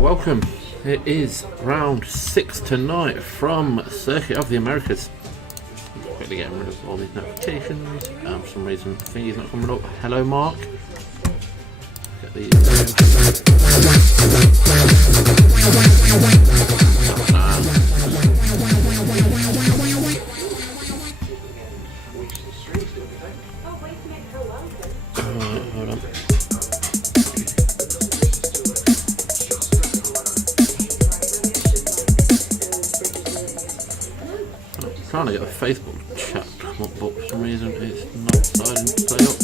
Welcome. It is round 6 tonight from Circuit of the Americas. I'm just quickly getting rid of all these notifications. For some reason, I think he's not coming up. Hello, Mark. Get these. Hold on. Trying to get the Facebook chat to come up, but for some reason it's not deciding to play up.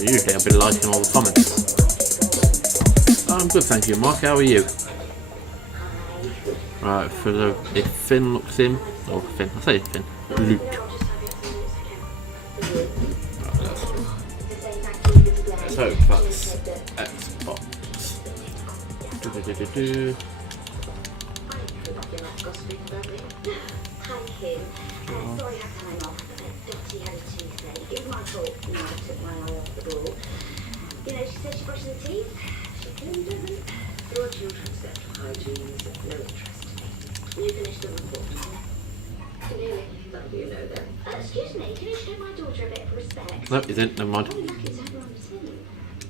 Usually I've been liking all the comments. I'm good, thank you, Mark. How are you? Right, if Finn looks in, or Finn, I say Finn, Luke. Let's hope that's Xbox. Hi Kim, sorry I had time off. Dottie had a toothache. It was my fault. I took my eye off the ball. You know, she said she brushes her teeth. She clearly doesn't. Your children's sexual hygiene is of no interest to me. You finished the report. Clearly, like you know them. Excuse me, can you show my daughter a bit of respect? No, you didn't, never mind. Oh, look, it's everyone on the team.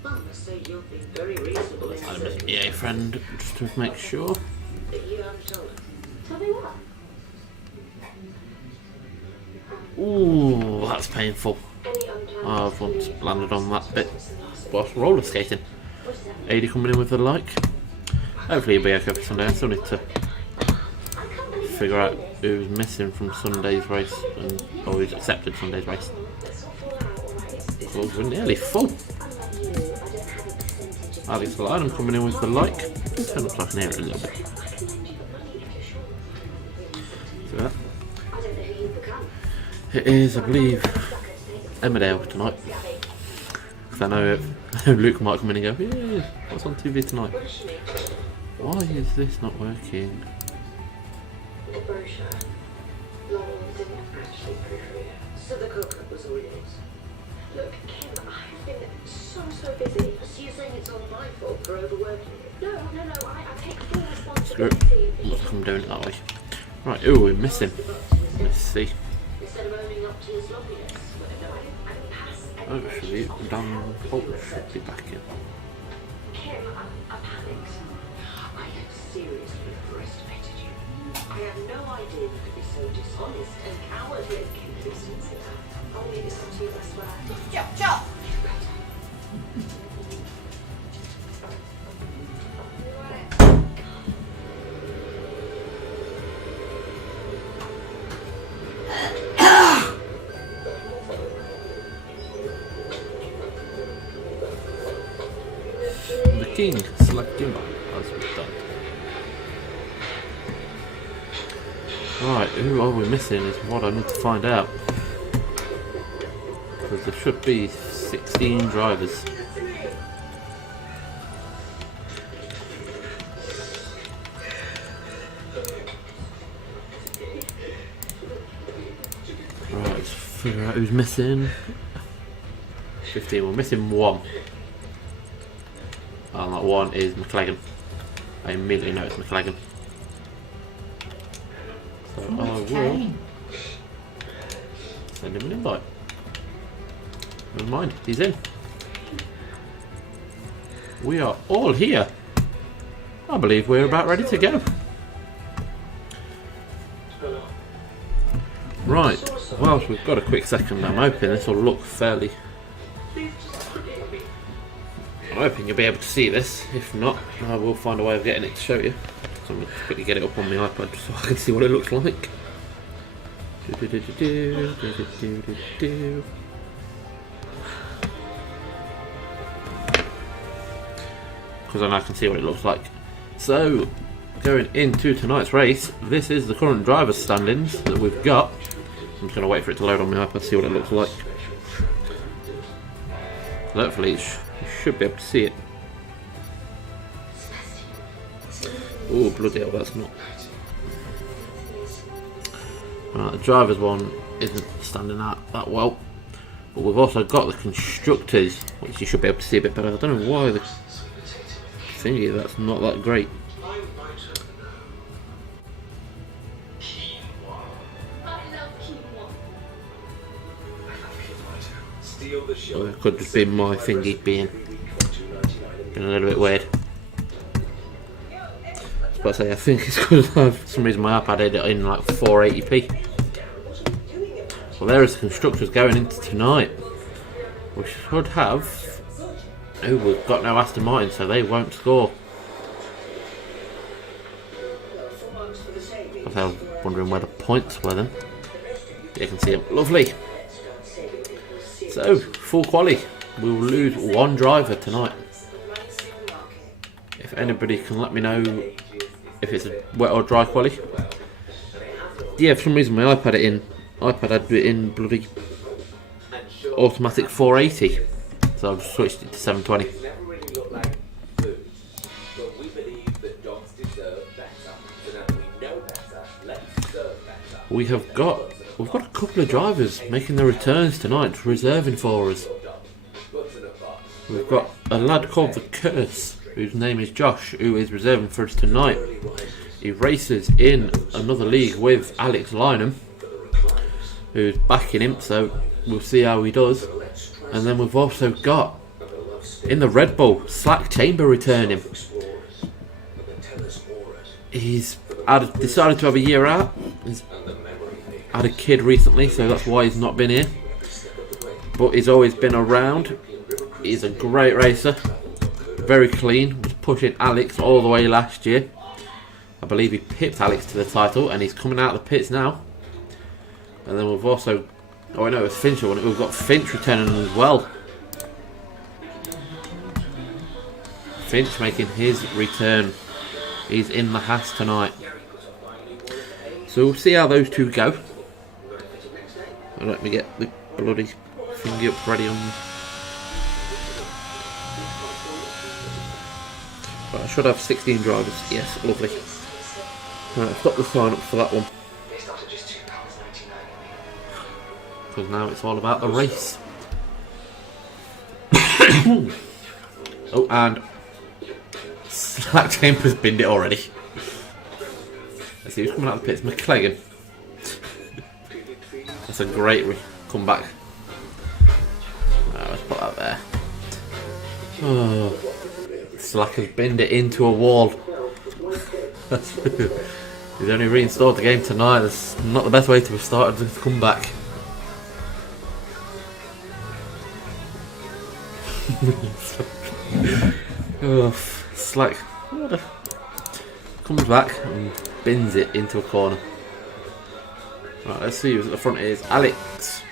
Well, I must say you've been very reasonable in I'm an EA friend, just to make sure. But you haven't told her. Tell me what? Ooh, that's painful. I've once landed on that bit whilst roller skating. 80 coming in with the like. Hopefully he'll be okay for Sunday. I still need to figure out who's missing from Sunday's race or who's accepted Sunday's race. Well, we're nearly full. Alex Lydon coming in with the like. Turn up so I can hear it a little bit. See that? It is, I believe, Emmerdale tonight. Because I know Luke might come in and go, yeah, what's on TV tonight? Why is this not working? The brochure. Lauren didn't actually proofread it. So the coconut was all yours. Look, Kim, I've been so busy. So you're saying it's all my fault for overworking you? No, I take full responsibility. Looks like I'm doing it that way. Right, ooh, we're missing. Let's see. Instead of owning up to your sloppiness, I pass. Actually, Dan Holt should be back in. Kim, I'm panicked. I have seriously overestimated you. I have no idea you could be so dishonest and cowardly. I'll leave this up to you, I swear. Chop! The king selecting as we've done. Right, who are we missing is what I need to find out. Because there should be 16 drivers. Right, let's figure out who's missing. 15, we're missing one. And that one is McLaren. I immediately know it's McLaren. So I will send him an invite. Never mind, he's in. We are all here. I believe we're about ready to go. Right, well, we've got a quick second. I'm hoping this will look fairly... I'm hoping you'll be able to see this. If not, I will find a way of getting it to show you. So I'm going to quickly get it up on my iPad so I can see what it looks like. Because then I can see what it looks like. So, going into tonight's race, this is the current driver's standings that we've got. I'm just going to wait for it to load on my iPad to see what it looks like. Hopefully you should be able to see it. Oh bloody hell, that's not. Right, the driver's one isn't standing out that well. But we've also got the constructors, which you should be able to see a bit better. I don't know why the thingy that's not that great. Or it could just be my thingy being a little bit weird. But I think it's because for some reason my iPad had it in like 480p. Well, there is the constructors going into tonight. We should have. Oh, we've got no Aston Martin, so they won't score. I was wondering where the points were then. You can see them. Lovely. So, full quali. We will lose one driver tonight. If anybody can let me know if it's a wet or dry quali. Yeah, for some reason my iPad had it in bloody automatic 480. So I've switched it to 720. We've got a couple of drivers making their returns tonight, reserving for us. We've got a lad called the Curse, whose name is Josh, who is reserving for us tonight. He races in another league with Alex Lynham, who's backing him, so we'll see how he does. And then we've also got, in the Red Bull, Slack Chamber returning. He's decided to have a year out. He's had a kid recently, so that's why he's not been here. But he's always been around. He's a great racer. Very clean. Was pushing Alex all the way last year. I believe he pipped Alex to the title, and he's coming out of the pits now. And then we've also... Oh, I know, it's Finch. We've got Finch returning as well. Finch making his return. He's in the Haas tonight. So we'll see how those two go. And let me get the bloody thingy up ready on. But I should have 16 drivers. Yes, lovely. Right, I've got the sign up for that one. Because now it's all about the race. Oh, and Slack Chambers binned it already. Let's see who's coming out of the pits. McLaren. That's a great comeback. Let's put that there. Oh, Slack has binned it into a wall. He's only reinstalled the game tonight. That's not the best way to have started the comeback. Oh, Slack comes back and bins it into a corner. Right, let's see who's at the front. Is Alex,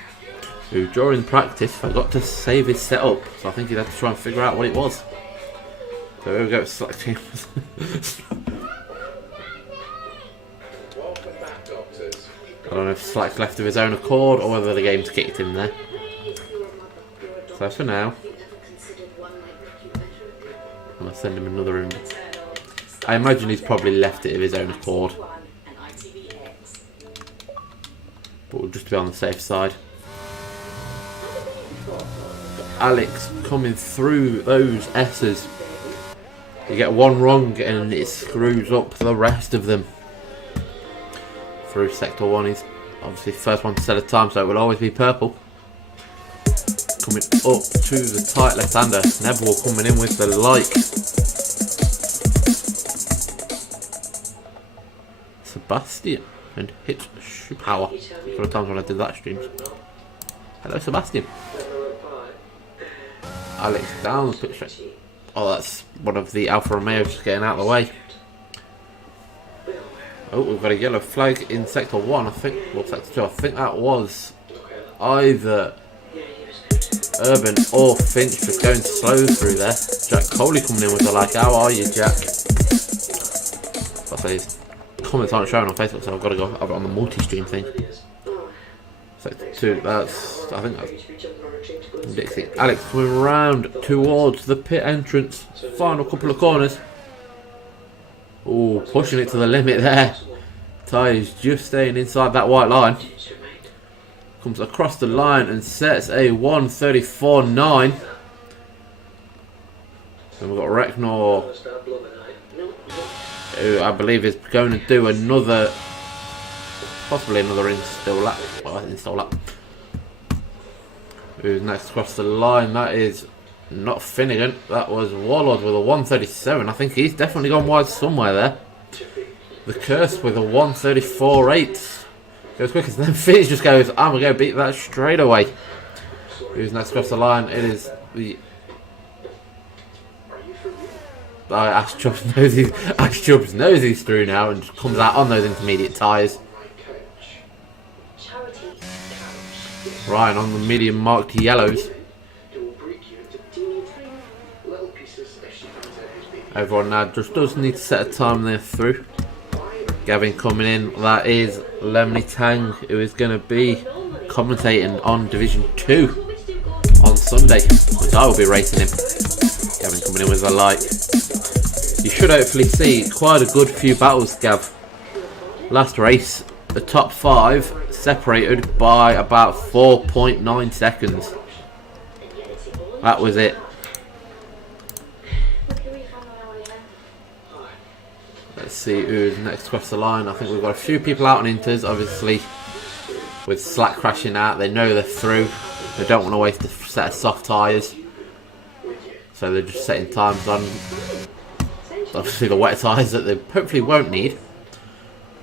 who during practice forgot to save his setup, so I think he'd have to try and figure out what it was. So here we go, Slack Chambers. I don't know if Slack's left of his own accord or whether the game's kicked him there. So for now, I'm going to send him another invite. I imagine he's probably left it of his own accord. But we'll just be on the safe side. Alex coming through those S's. You get one wrong and it screws up the rest of them. Through sector 1, he's obviously the first one to set a time, so it will always be purple. Coming up to the tight left-hander, Neville coming in with the like. Sebastian and hit power. For the times when I did that stream. Hello, Sebastian. Alex down the pit straight. Oh, that's one of the Alfa Romeos just getting out of the way. Oh, we've got a yellow flag in sector 1, I think. Well, sector 2. I think that was either Urban or Finch just going slow through there. Jack Coley coming in with the like, how are you, Jack? I say his comments aren't showing on Facebook, so I've got to go have it on the multi-stream thing. Sector 2, that's, I think that's Dixie. Alex coming round towards the pit entrance. Final couple of corners. Oh, pushing it to the limit there. Ty is just staying inside that white line. Comes across the line and sets a 1:34.9. Then we've got Recknor who I believe is going to do another, possibly another install lap. Well, install lap. Who's next across the line? That is not Finnegan. That was Warlord with a 137. I think he's definitely gone wide somewhere there. The Curse with a 134.8. Goes quick as then Fizz just goes, I'm going to go beat that straight away. Who's next across the line? It is the... Ash Chubbs knows he's through now and just comes out on those intermediate tyres. Ryan on the medium marked yellows. Everyone now just does need to set a time there through. Gavin coming in, that is Lemony Tang, who is going to be commentating on Division 2 on Sunday, which I will be racing him. Gavin coming in with a like. You should hopefully see quite a good few battles, Gav. Last race, the top 5 separated by about 4.9 seconds. That was it. Let's see who's next across the line. I think we've got a few people out on inters, obviously. With Slack crashing out, they know they're through. They don't want to waste a set of soft tyres. So they're just setting times on, obviously, the wet tyres that they hopefully won't need.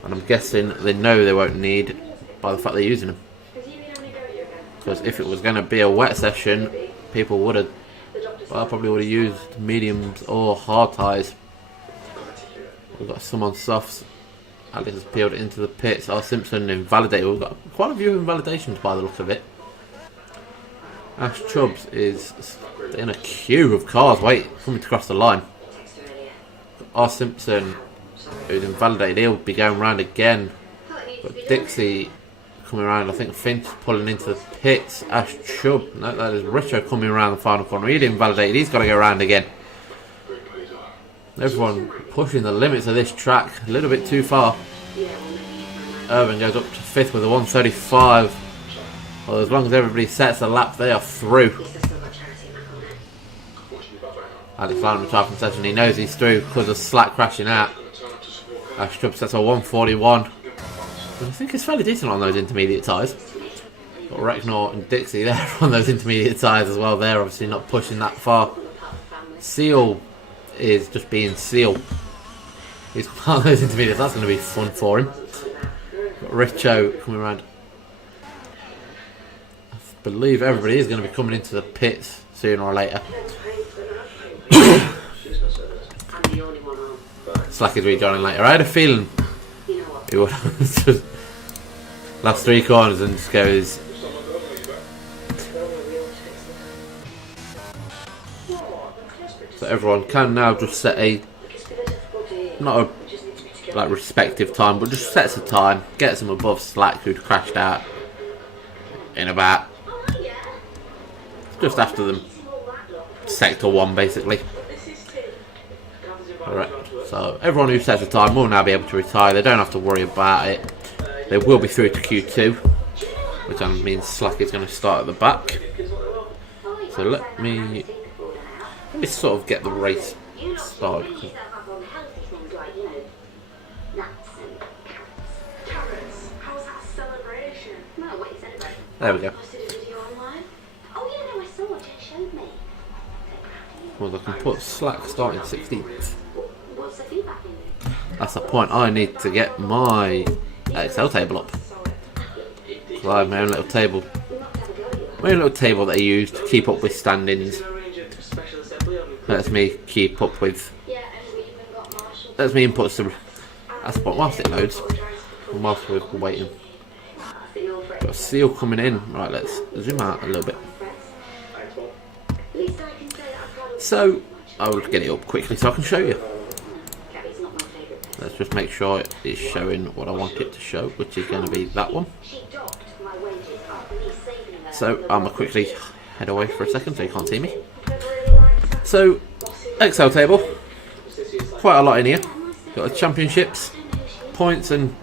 And I'm guessing they know they won't need by the fact they're using them. Because if it was going to be a wet session, people would have, well, probably would have used mediums or hard tyres. We've got some on softs. Alex has peeled into the pits. R. Simpson invalidated. We've got quite a few invalidations by the look of it. Ash Chubbs is in a queue of cars coming to cross the line. R. Simpson, who's invalidated, he'll be going round again. But Dixie coming around. I think Finch pulling into the pits. Ash Chubb, no, that is Richo coming around the final corner. He's invalidated. He's got to go round again. Everyone pushing the limits of this track a little bit too far. Irvin goes up to 5th with a 135. Well, as long as everybody sets a lap, they are through. Alex Lyon retired from session. He knows he's through because of Slack crashing out. Ash Chubb sets a 141. I think it's fairly decent on those intermediate tyres. Got Recknor and Dixie there on those intermediate tyres as well. They're obviously not pushing that far. Seal is just being Seal. He's on those intermediates. That's going to be fun for him. Got Richo coming around. I believe everybody is going to be coming into the pits sooner or later. Slack is rejoining later. I had a feeling he would just last 3 corners and just goes. So everyone can now just set a, not a like respective time, but just sets a time, gets them above Slack, who'd crashed out in about just after them sector 1 basically. Alright, so everyone who sets a time will now be able to retire. They don't have to worry about it. They will be through to Q2, which means Slack is going to start at the back. So let me sort of get the race started. There we go. Well, I can put Slack starting 16th. That's the point. I need to get my Excel table up. So I have my own little table. My own little table that I use to keep up with standings. Lets me keep up with. Lets me input some. That's the point. Whilst it loads, whilst we're waiting. Got a Seal coming in. Right, let's zoom out a little bit. So I will get it up quickly so I can show you. Let's just make sure it's showing what I want it to show, which is going to be that one. So I'm going to quickly head away for a second so you can't see me. So, Excel table, quite a lot in here. Got the championships, points and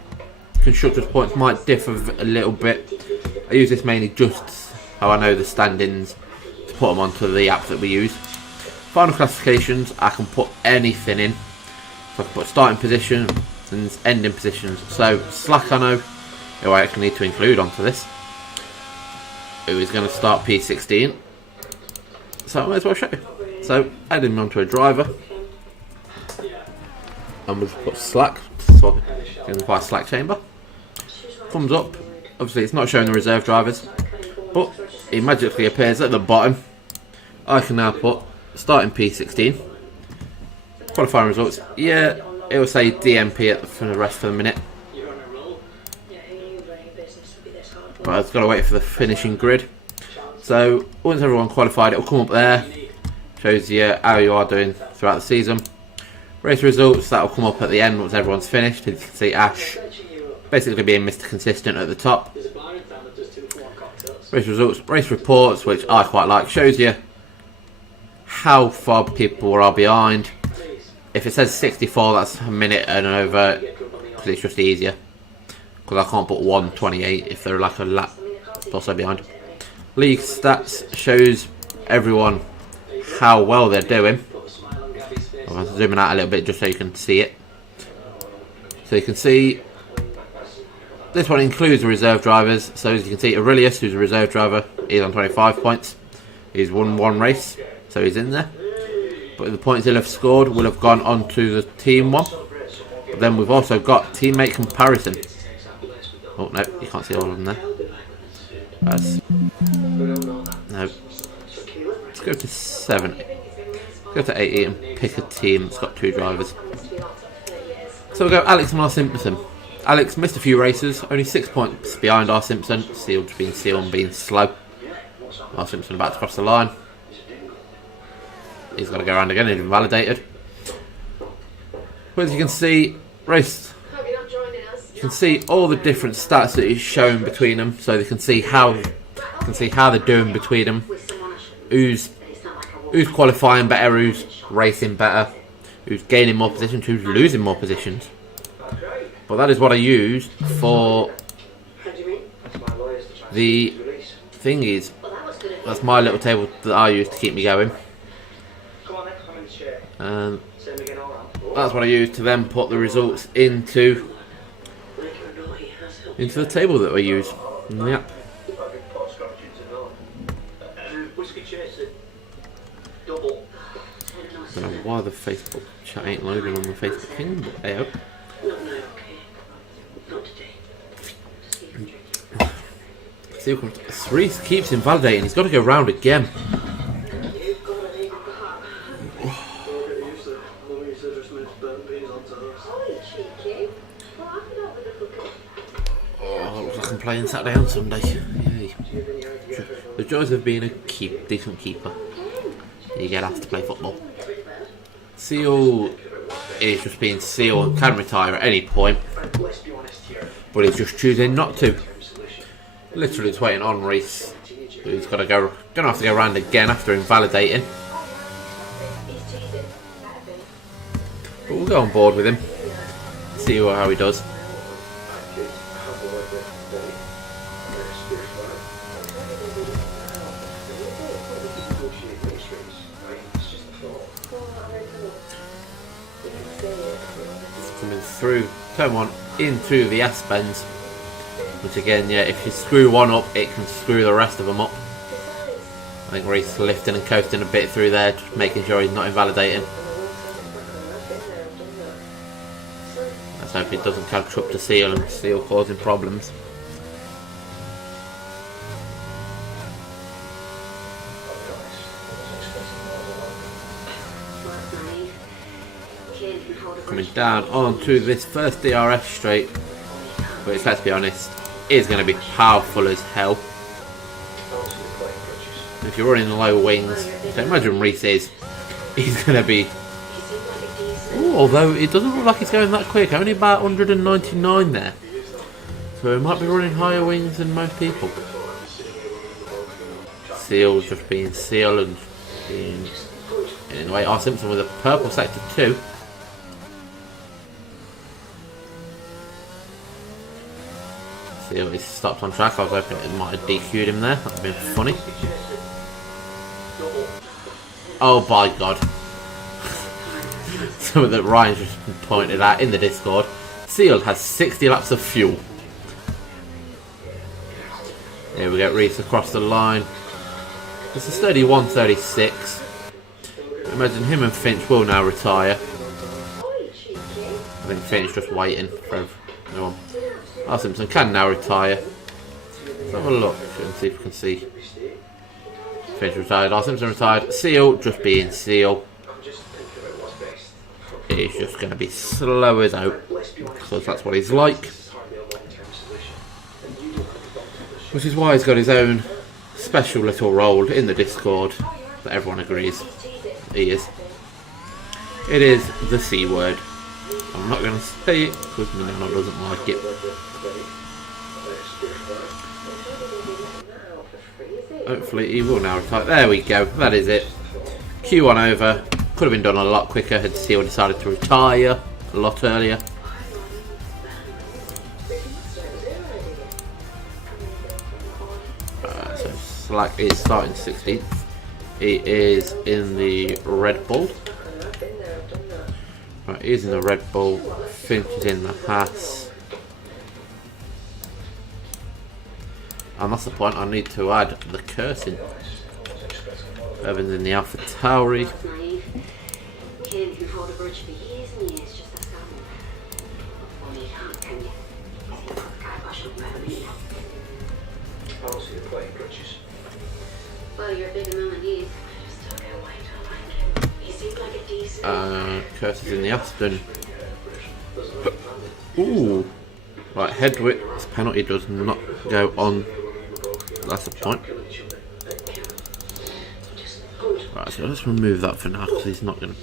constructors points might differ a little bit. I use this mainly just how I know the standings to put them onto the app that we use. Final classifications, I can put anything in. So I can put starting position and ending positions. So Slack, I know who I actually need to include onto this, who is going to start P16. So I might as well show you. So adding him onto a driver, and we'll put Slack. So I'm going to buy Slack chamber. Comes up. Obviously, it's not showing the reserve drivers, but it magically appears at the bottom. I can now put starting P16. Qualifying results. Yeah, it will say DMP for the rest of the minute. But I've got to wait for the finishing grid. So once everyone qualified, it will come up there. Shows you how you are doing throughout the season. Race results, that will come up at the end once everyone's finished. You can see Ash basically being Mr. Consistent at the top. Race results, race reports, which I quite like, shows you how far people are behind. If it says 64, that's a minute and over, because it's just easier. Because I can't put 1:28 if they're like a lap or so behind. League stats shows everyone how well they're doing. I'm zooming out a little bit just so you can see it. So you can see this one includes the reserve drivers. So as you can see, Aurelius, who's a reserve driver, is on 25 points. He's won one race, so he's in there. But the points he'll have scored will have gone on to the team one. But then we've also got teammate comparison. Oh no, you can't see all of them there. No. Let's go to 70. Go to 80 and pick a team that's got 2 drivers. So we'll go Alex and R. Simpson. Alex missed a few races, only 6 points behind R. Simpson. Sealed being Seal and being slow. R. Simpson about to cross the line. He's got to go around again, he's invalidated. But as you can see, race. You can see all the different stats that is shown between them, so they can see how they're doing between them. Who's qualifying better, who's racing better, who's gaining more positions, who's losing more positions. But that is what I used for the thingies. That's my little table that I use to keep me going. And that's what I use to then put the results into the table that we use in the app. I don't know why the Facebook chat ain't loading on the Facebook thing, but hey up. Reese keeps invalidating, he's got to go round again. Oh, looks like I'm playing Saturday and Sunday. Yay. The joys of being a decent keeper. You get asked to play football. Seal is just being Seal and can retire at any point, but he's just choosing not to. Literally just waiting on Reese, who's got to go. Gonna have to go round again after invalidating. But we'll go on board with him. See how he does. Coming through turn 1 into the S bends, which again, yeah, if you screw one up, it can screw the rest of them up. I think Reese lifting and coasting a bit through there, just making sure he's not invalidating. Let's hope it doesn't catch up to Seal and Seal causing problems. Coming down onto this first DRS straight, which, let's be honest, is going to be powerful as hell. If you're running low wings, so imagine Reese is, he's going to be... Ooh, although it doesn't look like it's going that quick, only about 199 there. So he might be running higher wings than most people. Seal just being Seal and being... Anyway, R. Simpson with a purple sector 2. Seal is stopped on track. I was hoping it might have DQ'd him there. That would have been funny. Oh by God. something that Ryan just pointed out in the Discord. Seal has 60 laps of fuel. Here we go, Reese across the line. It's a steady 136. Imagine him and Finch will now retire. I think Finch just waiting for everyone. R. Simpson can now retire. Let's have a look and see if we can see. Finch retired, R. Simpson retired. Seal just being Seal. It's just going to be slow as out, because that's what he's like. Which is why he's got his own special little role in the Discord that everyone agrees he is. It is the C word. I'm not going to say it because Milano doesn't like it. Hopefully he will now retire. There we go, that is it. Q1 over. Could have been done a lot quicker had Seal decided to retire a lot earlier. So Slack is starting 16th. He is in the Red Bull. Right, he's in the Red Bull. Finch is in the Haas. And that's the point, I need to add the cursing. Evans in the Alpha Tauri. Kid who've held a grudge for years and years, just a scam. Only you can't, can you? I don't see the point in grudges. Well, you're a bigger man than he is. I just don't know why you don't like him. He seemed like a decent... Curtis in the Aston. Ooh. Right, Hedwig's penalty does not go on. That's the point. Right, so let's remove that for now because he's not going to...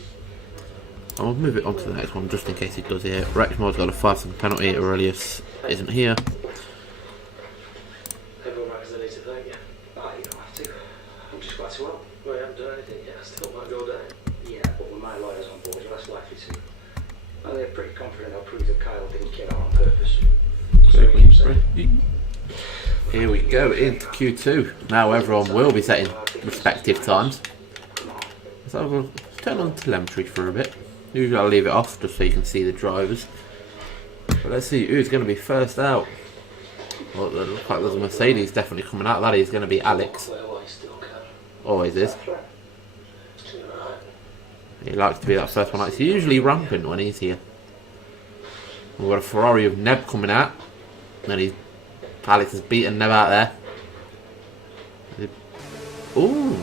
I'll move it on to the next one just in case he does here. Rexmore's got a 5-second penalty. Aurelius isn't here. Everyone reckons I need to thank you. You don't have to. I'm just glad to help. Well, I haven't done anything yet. I still might go down. Yeah, but with my lawyers on board, you're less likely to. And they're pretty confident I'll prove that Kyle didn't kill out on purpose. So keep saying. Here we go into Q2. Now everyone will be setting respective times. So we'll turn on telemetry for a bit. Usually I'll leave it off just so you can see the drivers. But let's see who's going to be first out. Well, it looks like there's a Mercedes definitely coming out. That is going to be Alex. Always is. He likes to be that first one out. He's usually rampant when he's here. We've got a Ferrari of Neb coming out. And Alex has beaten Neb out there. Ooh.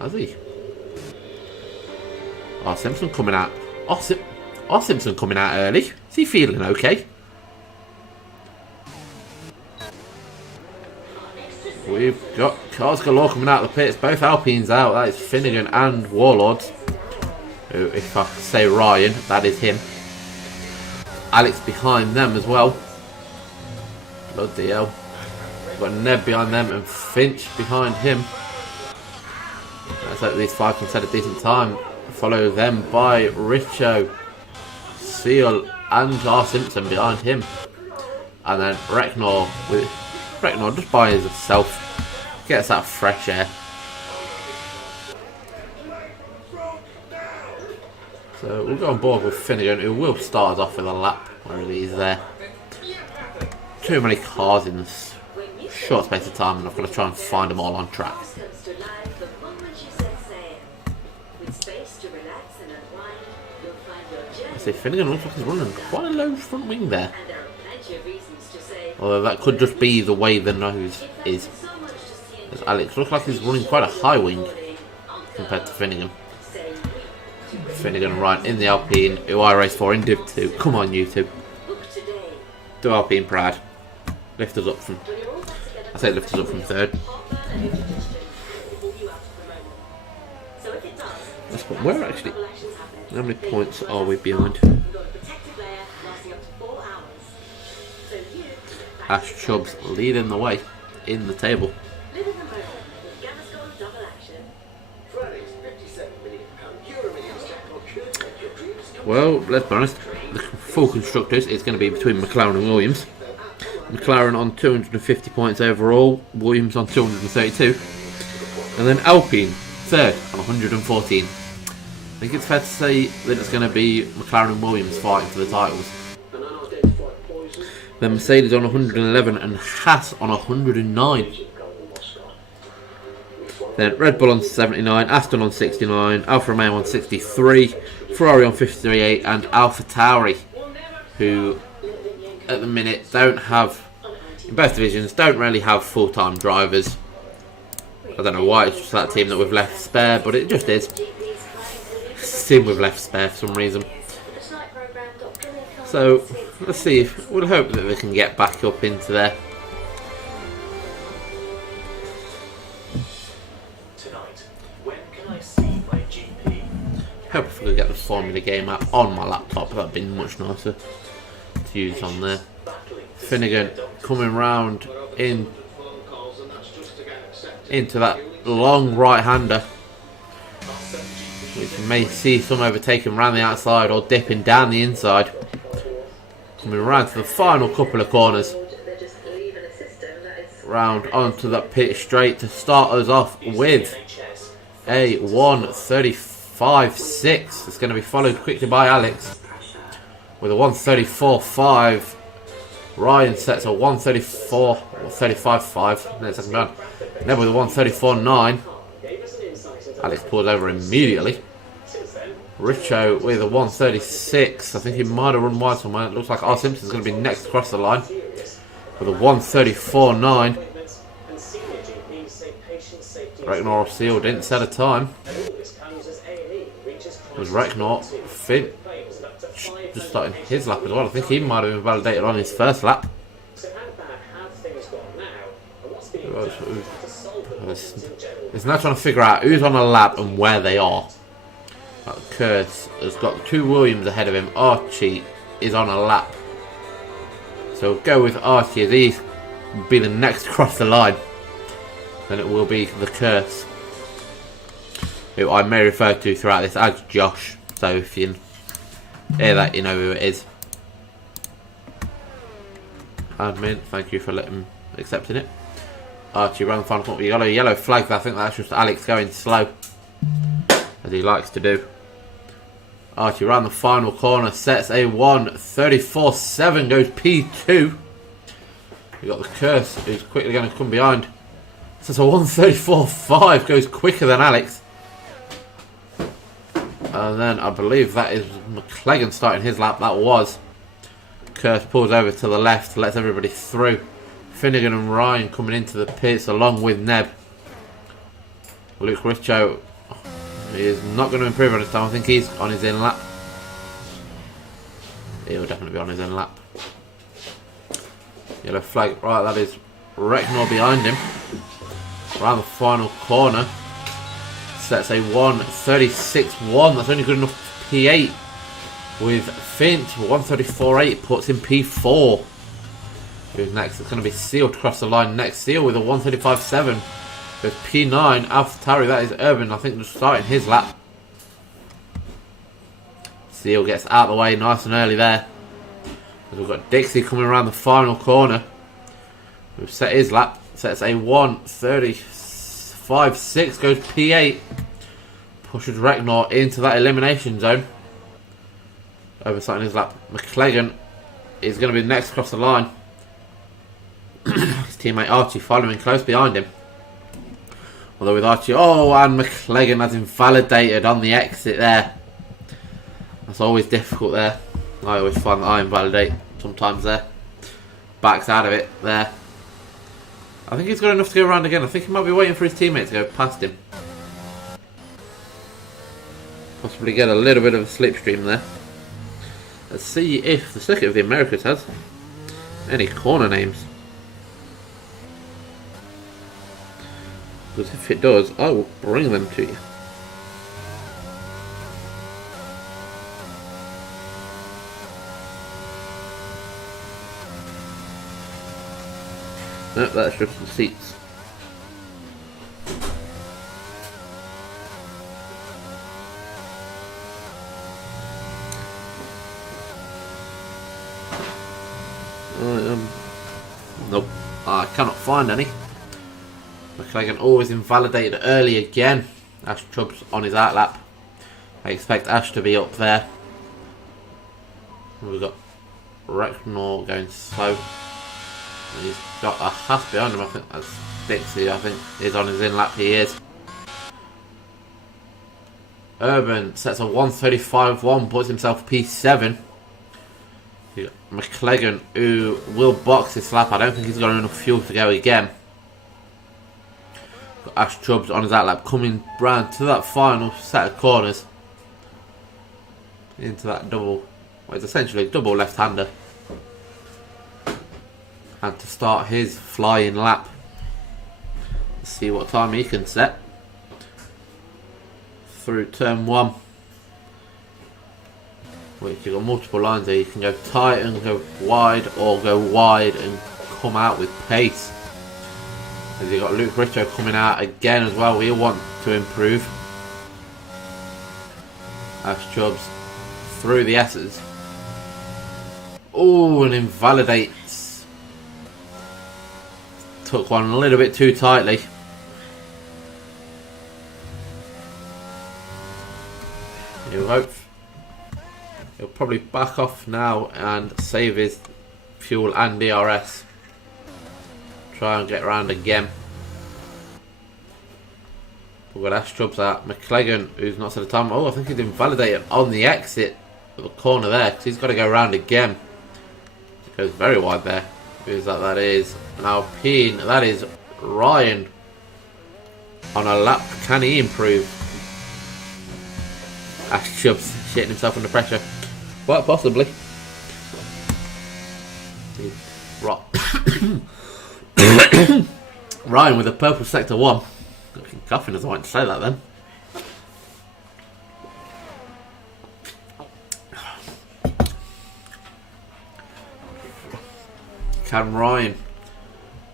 Has he? Oh, Simpson coming out. Oh, Simpson coming out early. Is he feeling okay? We've got cars galore coming out of the pits. Both Alpines out. That is Finnegan and Warlords. Who, if I say Ryan, that is him. Alex behind them as well. Bloody hell. We've got Neb behind them and Finch behind him. Let's hope these five can set a decent time. Follow them by Richo, Seal and R. Simpson behind him. And then Recknor just by himself. Gets that fresh air. So we'll go on board with Finnegan, who will start us off with a lap where he's there. Too many cars in this short space of time, and I've got to try and find them all on track. I say Finnegan looks like he's running quite a low front wing there. Although that could just be the way the nose is. As Alex looks like he's running quite a high wing compared to Finnegan. Finnegan right in the Alpine, who I raced for in Div 2. Come on, YouTube. Do Alpine proud. Lift us up from... I say lift us up from third. Where actually... How many points are we behind? Ash Chubbs leading the way in the table. Well, let's be honest, the full constructors is going to be between McLaren and Williams. McLaren on 250 points overall, Williams on 232, and then Alpine third on 114. think it's fair to say that it's going to be McLaren and Williams fighting for the titles. Then Mercedes on 111 and Haas on 109. Then Red Bull on 79, Aston on 69, Alfa Romeo on 63, Ferrari on 58, and AlphaTauri, who at the minute don't have, in both divisions, don't really have full-time drivers. I don't know why, it's just that team that we've left spare, but it just is. It's the team we've left spare for some reason. So, let's see, we'll hope that they can get back up into there. Hope if we could get the Formula Game app on my laptop, that'd be much nicer to use on there. Finnegan coming round into that long right-hander, which you may see some overtaking round the outside or dipping down the inside. Coming round to the final couple of corners, round onto that pit straight to start us off with a 1:35.6. It's going to be followed quickly by Alex with a 1:34.5. Ryan sets a 1:34.35.5. No, second round. Then with a 1:34.9. Alex pulls over immediately. Richo with a 1:36. I think he might have run wide somewhere. It looks like R. Simpson's going to be next across the line with a 1:34.9. Recknor Seal didn't set a time. It was Recknor. Finn just starting his lap as well. I think he might have been validated on his first lap. It's now trying to figure out who's on a lap and where they are. Kurtz has got 2 Williams ahead of him. Archie is on a lap. So we'll go with Archie as he will be the next across the line. Then it will be the Kurtz, who I may refer to throughout this as Josh. So if you hear that, you know who it is. Admin, thank you for accepting it. Archie ran the final corner. You got a yellow flag, but I think that's just Alex going slow, as he likes to do. Archie ran the final corner, sets a 1:34.7, goes P2. You got the Curse, who's quickly going to come behind. Sets a 1:34.5, goes quicker than Alex. And then I believe that is McLaren starting his lap. That was. Curse pulls over to the left, lets everybody through. Finnegan and Ryan coming into the pits along with Neb. Luke Richo is not going to improve on his time. I think he's on his in lap. He'll definitely be on his in lap. Yellow flag. Right, that is Recknor behind him. Around the final corner. Sets a 1:36.1. That's only good enough for P8. With Finch, 1:34.8 puts him P4. Who's next? It's going to be Seal to cross the line next. Seal with a 1:35.7. With P9, AlphaTauri, that is Urban, I think, just starting his lap. Seal gets out of the way nice and early there. We've got Dixie coming around the final corner. We've set his lap. Sets a 1:35.6, goes P8. Pushes Recknor into that elimination zone. Oversighting his lap. McLaren is going to be next across the line. His teammate Archie following close behind him. Although with Archie, and McLaren has invalidated on the exit there. That's always difficult there. I always find that I invalidate sometimes there. Backs out of it there. I think he's got enough to go around again. I think he might be waiting for his teammate to go past him. Possibly get a little bit of a slipstream there. Let's see if the Circuit of the Americas has any corner names. Because if it does, I will bring them to you. No, that's just the seats. Nope, I cannot find any. McLaren always invalidated early again. Ash Chubb's on his outlap. I expect Ash to be up there. We've got Recknor going slow. And he's got a Haas behind him. I think that's Dixie. I think he's on his in lap. He is. Urban sets a 1:35.1, puts himself P7. McLaren, who will box this lap. I don't think he's got enough fuel to go again. Got Ash Chubbs on his out lap, coming round to that final set of corners. Into that double, well, it's essentially a double left-hander. And to start his flying lap. Let's see what time he can set. Through turn 1. Which you've got multiple lines there. You can go tight and go wide, or go wide and come out with pace. As you've got Luke Richo coming out again as well. He'll want to improve. Ash Chubbs through the S's. Oh, and invalidates. Took one a little bit too tightly. He'll probably back off now and save his fuel and DRS. Try and get around again. We've got Ash Chubbs out. McLaren, who's not set a time. Oh, I think he's invalidated on the exit of the corner there, because he's got to go around again. It goes very wide there. Who's that? That is an Alpine. That is Ryan on a lap. Can he improve? Ash Chubbs shitting himself under pressure. Quite possibly. Ryan with a purple sector 1. Fucking coughing as I want to say that then. Can Ryan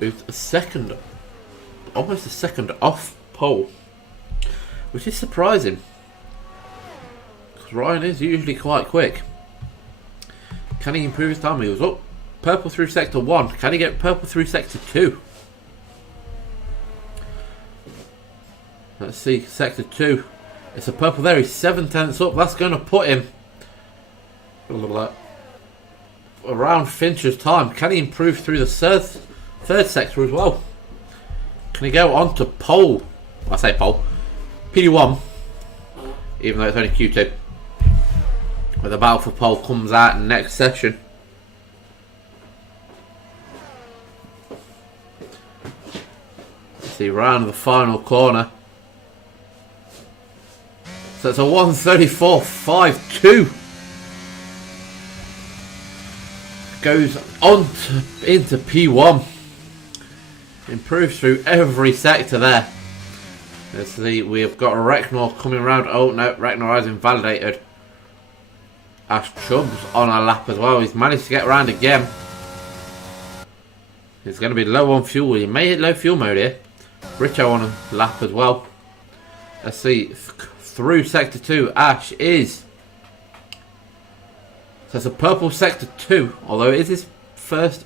move a second, almost a second off pole, which is surprising. Because Ryan is usually quite quick. Can he improve his time? He was up purple through sector 1. Can he get purple through sector 2? Let's see, sector 2. It's a purple there. He's 7/10 up. That's going to put him around Fincher's time. Can he improve through the third sector as well? Can he go on to pole? I say pole. PD1. Even though it's only Q2. Where the battle for pole comes out in the next session. Let's see, round the final corner. So it's a 1:34.52. Goes on into P1. Improves through every sector there. Let's see, we have got Recknor coming around. Oh no, Recknor has invalidated. Ash Chubbs on a lap as well. He's managed to get around again. He's going to be low on fuel. He may hit low fuel mode here. Richo on a lap as well. Let's see, through sector 2, Ash is. So it's a purple sector 2, although it is his first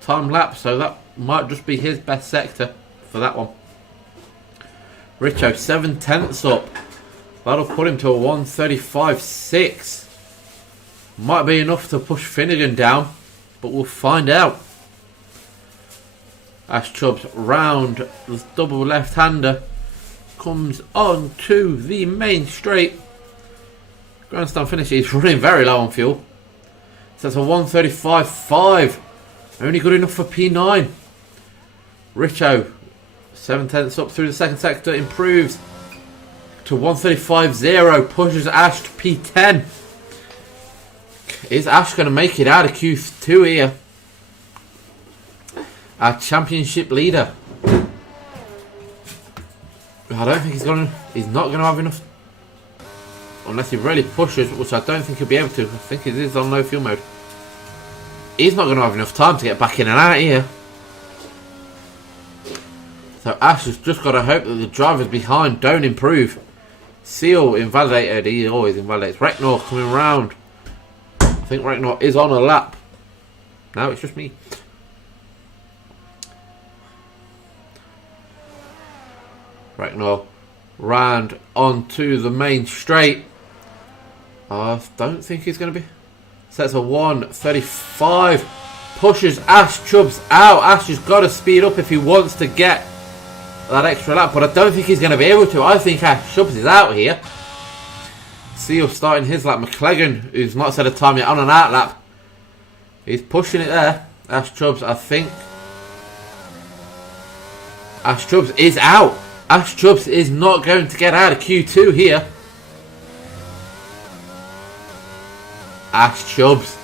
time lap, so that might just be his best sector for that one. Richo 7/10 up. That'll put him to a 1:35.6. Might be enough to push Finnegan down, but we'll find out. Ash Chubbs round the double left-hander. Comes on to the main straight. Grandstand finish. He's running very low on fuel. So that's a 1:35.5. Only good enough for P9. Richo 7/10 up through the second sector. Improves to 1:35.0. Pushes Ash to P10. Is Ash going to make it out of Q2 here? Our championship leader. I don't think he's not going to have enough. Unless he really pushes, which I don't think he'll be able to. I think it is on low fuel mode. He's not going to have enough time to get back in and out here. So Ash has just got to hope that the drivers behind don't improve. Seal invalidated. He always invalidates. Recknor coming round. I think Recknor is on a lap. No, it's just me. Recknor round onto the main straight. I don't think he's going to be. Sets a 1:35. Pushes Ash Chubbs out. Ash has got to speed up if he wants to get that extra lap, but I don't think he's going to be able to. I think Ash Chubbs is out here. Seal starting his lap. McLaren, who's not set a time yet, on an out lap. He's pushing it there. Ash Chubbs, I think. Ash Chubbs is out. Ash Chubbs is not going to get out of Q2 here. Ash Chubbs.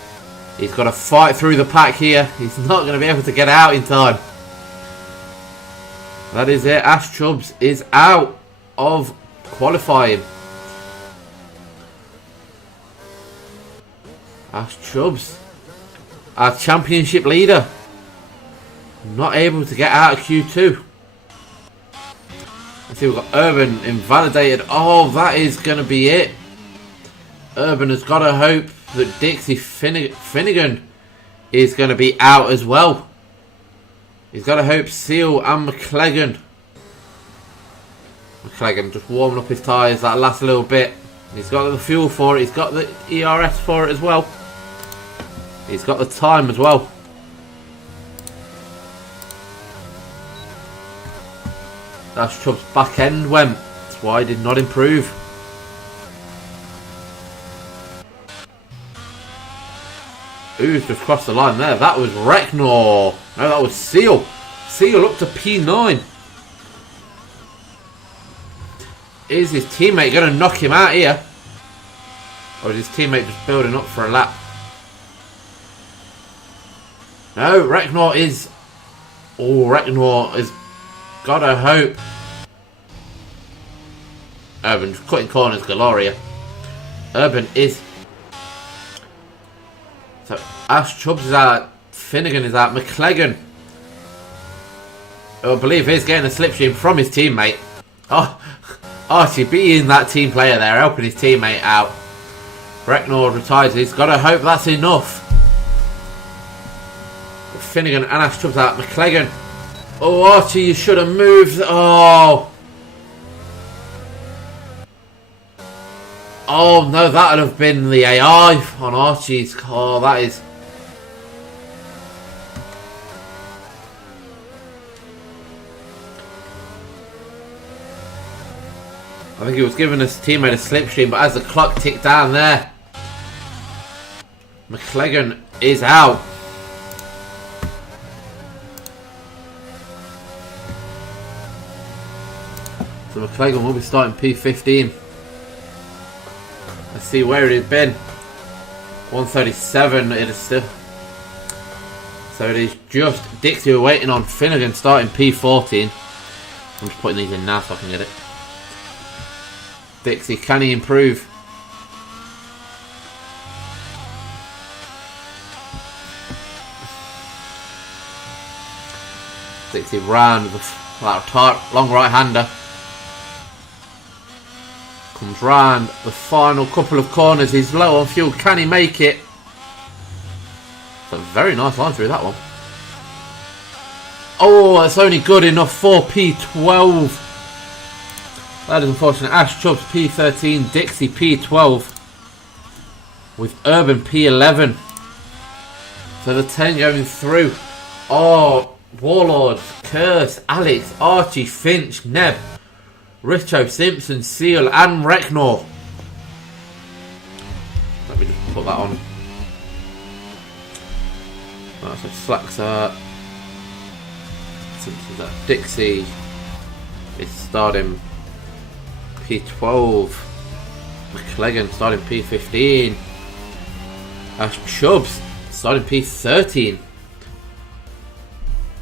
He's got to fight through the pack here. He's not going to be able to get out in time. That is it. Ash Chubbs is out of qualifying. Ash Chubbs, our championship leader, not able to get out of Q2. Let's see, we've got Urban invalidated. Oh, that is going to be it. Urban has got to hope that Dixie Finnegan is going to be out as well. He's got to hope Seal and McLaren just warming up his tyres that last little bit. He's got the fuel for it. He's got the ERS for it as well. He's got the time as well. Ash Chubb's back end went. That's why he did not improve. Who's just crossed the line there? That was Recknor. No, that was Seal. Seal up to P9. Is his teammate going to knock him out here? Or is his teammate just building up for a lap? No, Recknor is... Oh, Recknor has got to hope. Urban just cutting corners galore here. Urban is... So, Ash Chubbs is out. Finnegan is out. McLaren, I believe he's getting a slipstream from his teammate. Oh, Archie being that team player there, helping his teammate out. Recknor retires. He's got to hope that's enough. Finnegan and Ash Chubbs out. McLaren. Oh, Archie, you should have moved. Oh. Oh, no, that would have been the AI on Archie's. Oh, that is... I think he was giving his teammate a slipstream, but as the clock ticked down there, McLaren is out. So McLaren will be starting P15. Let's see where it had been. 137 it is still. So it is just Dixie waiting on Finnegan starting P14. I'm just putting these in now so I can get it. Dixie, can he improve? Dixie round with that long right-hander. Comes round the final couple of corners. He's low on fuel. Can he make it? It's a very nice line through that one. Oh, that's only good enough for P12. That is unfortunate. Ash Chubbs P13, Dixie P12, with Urban P11. So the 10 going through. Oh, Warlord, Curse, Alex, Archie, Finch, Neb, Richo, Simpson, Seal, and Recknor. Let me just put that on. Right, so Slacks are. Simpson's at Dixie is starting P12. McLaren starting P15. Ash Chubbs starting P13.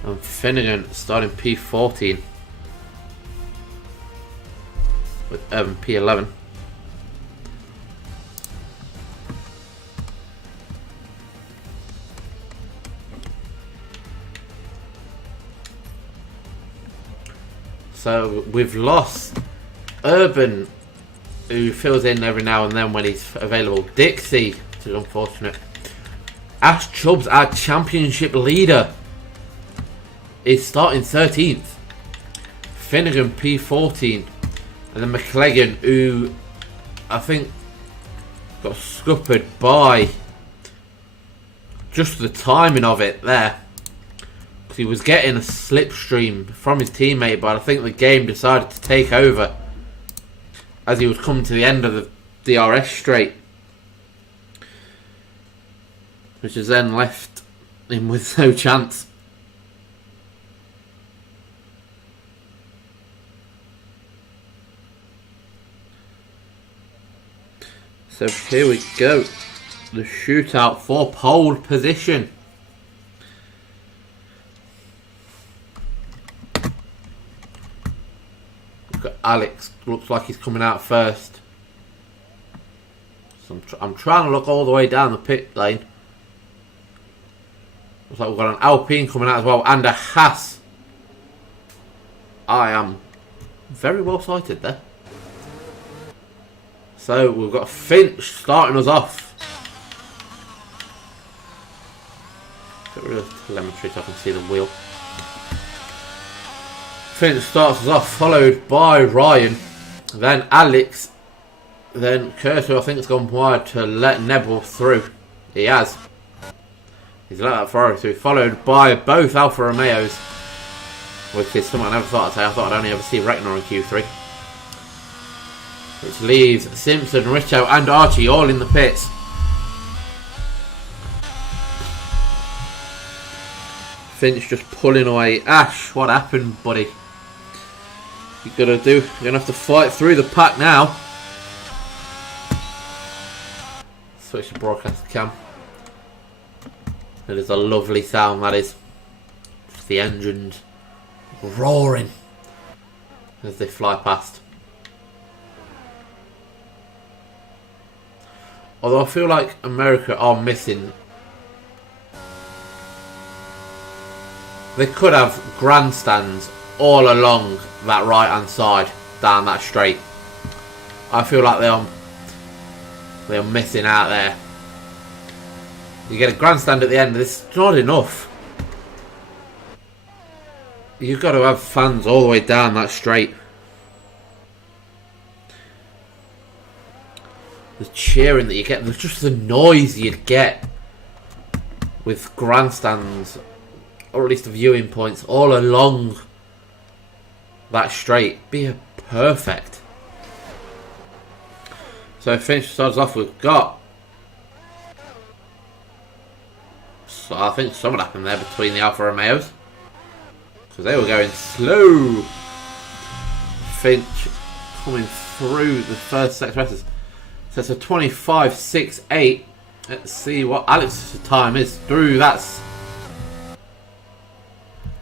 And Finnegan starting P14. With Urban P11. So we've lost Urban, who fills in every now and then when he's available. Dixie, which is unfortunate. Ash Chubbs, our championship leader, is starting 13th. Finnegan P14. And then McLaren, who I think Got scuppered by just the timing of it there. He was getting a slipstream from his teammate, but I think the game decided to take over as he was coming to the end of the DRS straight, which has then left him with no chance. So here we go, the shootout for pole position. Alex looks like he's coming out first. So I'm trying to look all the way down the pit lane. Looks like we've got an Alpine coming out as well, and a Haas. I am very well sighted there. So we've got Finch starting us off. Get rid of telemetry so I can see the wheel. Finch starts us off, followed by Ryan, then Alex, then Kurt, who I think has gone wide to let Nebel through. He has. He's let that Ferrari through, followed by both Alfa Romeos, which is something I never thought I'd say. I thought I'd only ever see Reckner in Q3. Which leaves Simpson, Richo and Archie all in the pits. Finch just pulling away. Ash, what happened, buddy? You're gonna have to fight through the pack now. Switch the broadcast cam. It is a lovely sound, that is. Just the engines roaring as they fly past. Although I feel like America are missing. They could have grandstands all along that right hand side down that straight. I feel like they are missing out there. You get a grandstand at the end. It's not enough. You've got to have fans all the way down that straight. The cheering that you get, just the noise you'd get with grandstands, or at least the viewing points all along that straight, be perfect. So Finch starts off. We've got, so I think something happened there between the Alfa Romeos because they were going slow. Finch coming through the first set of races. So it's a 25.68. Let's see what Alex's time is through that.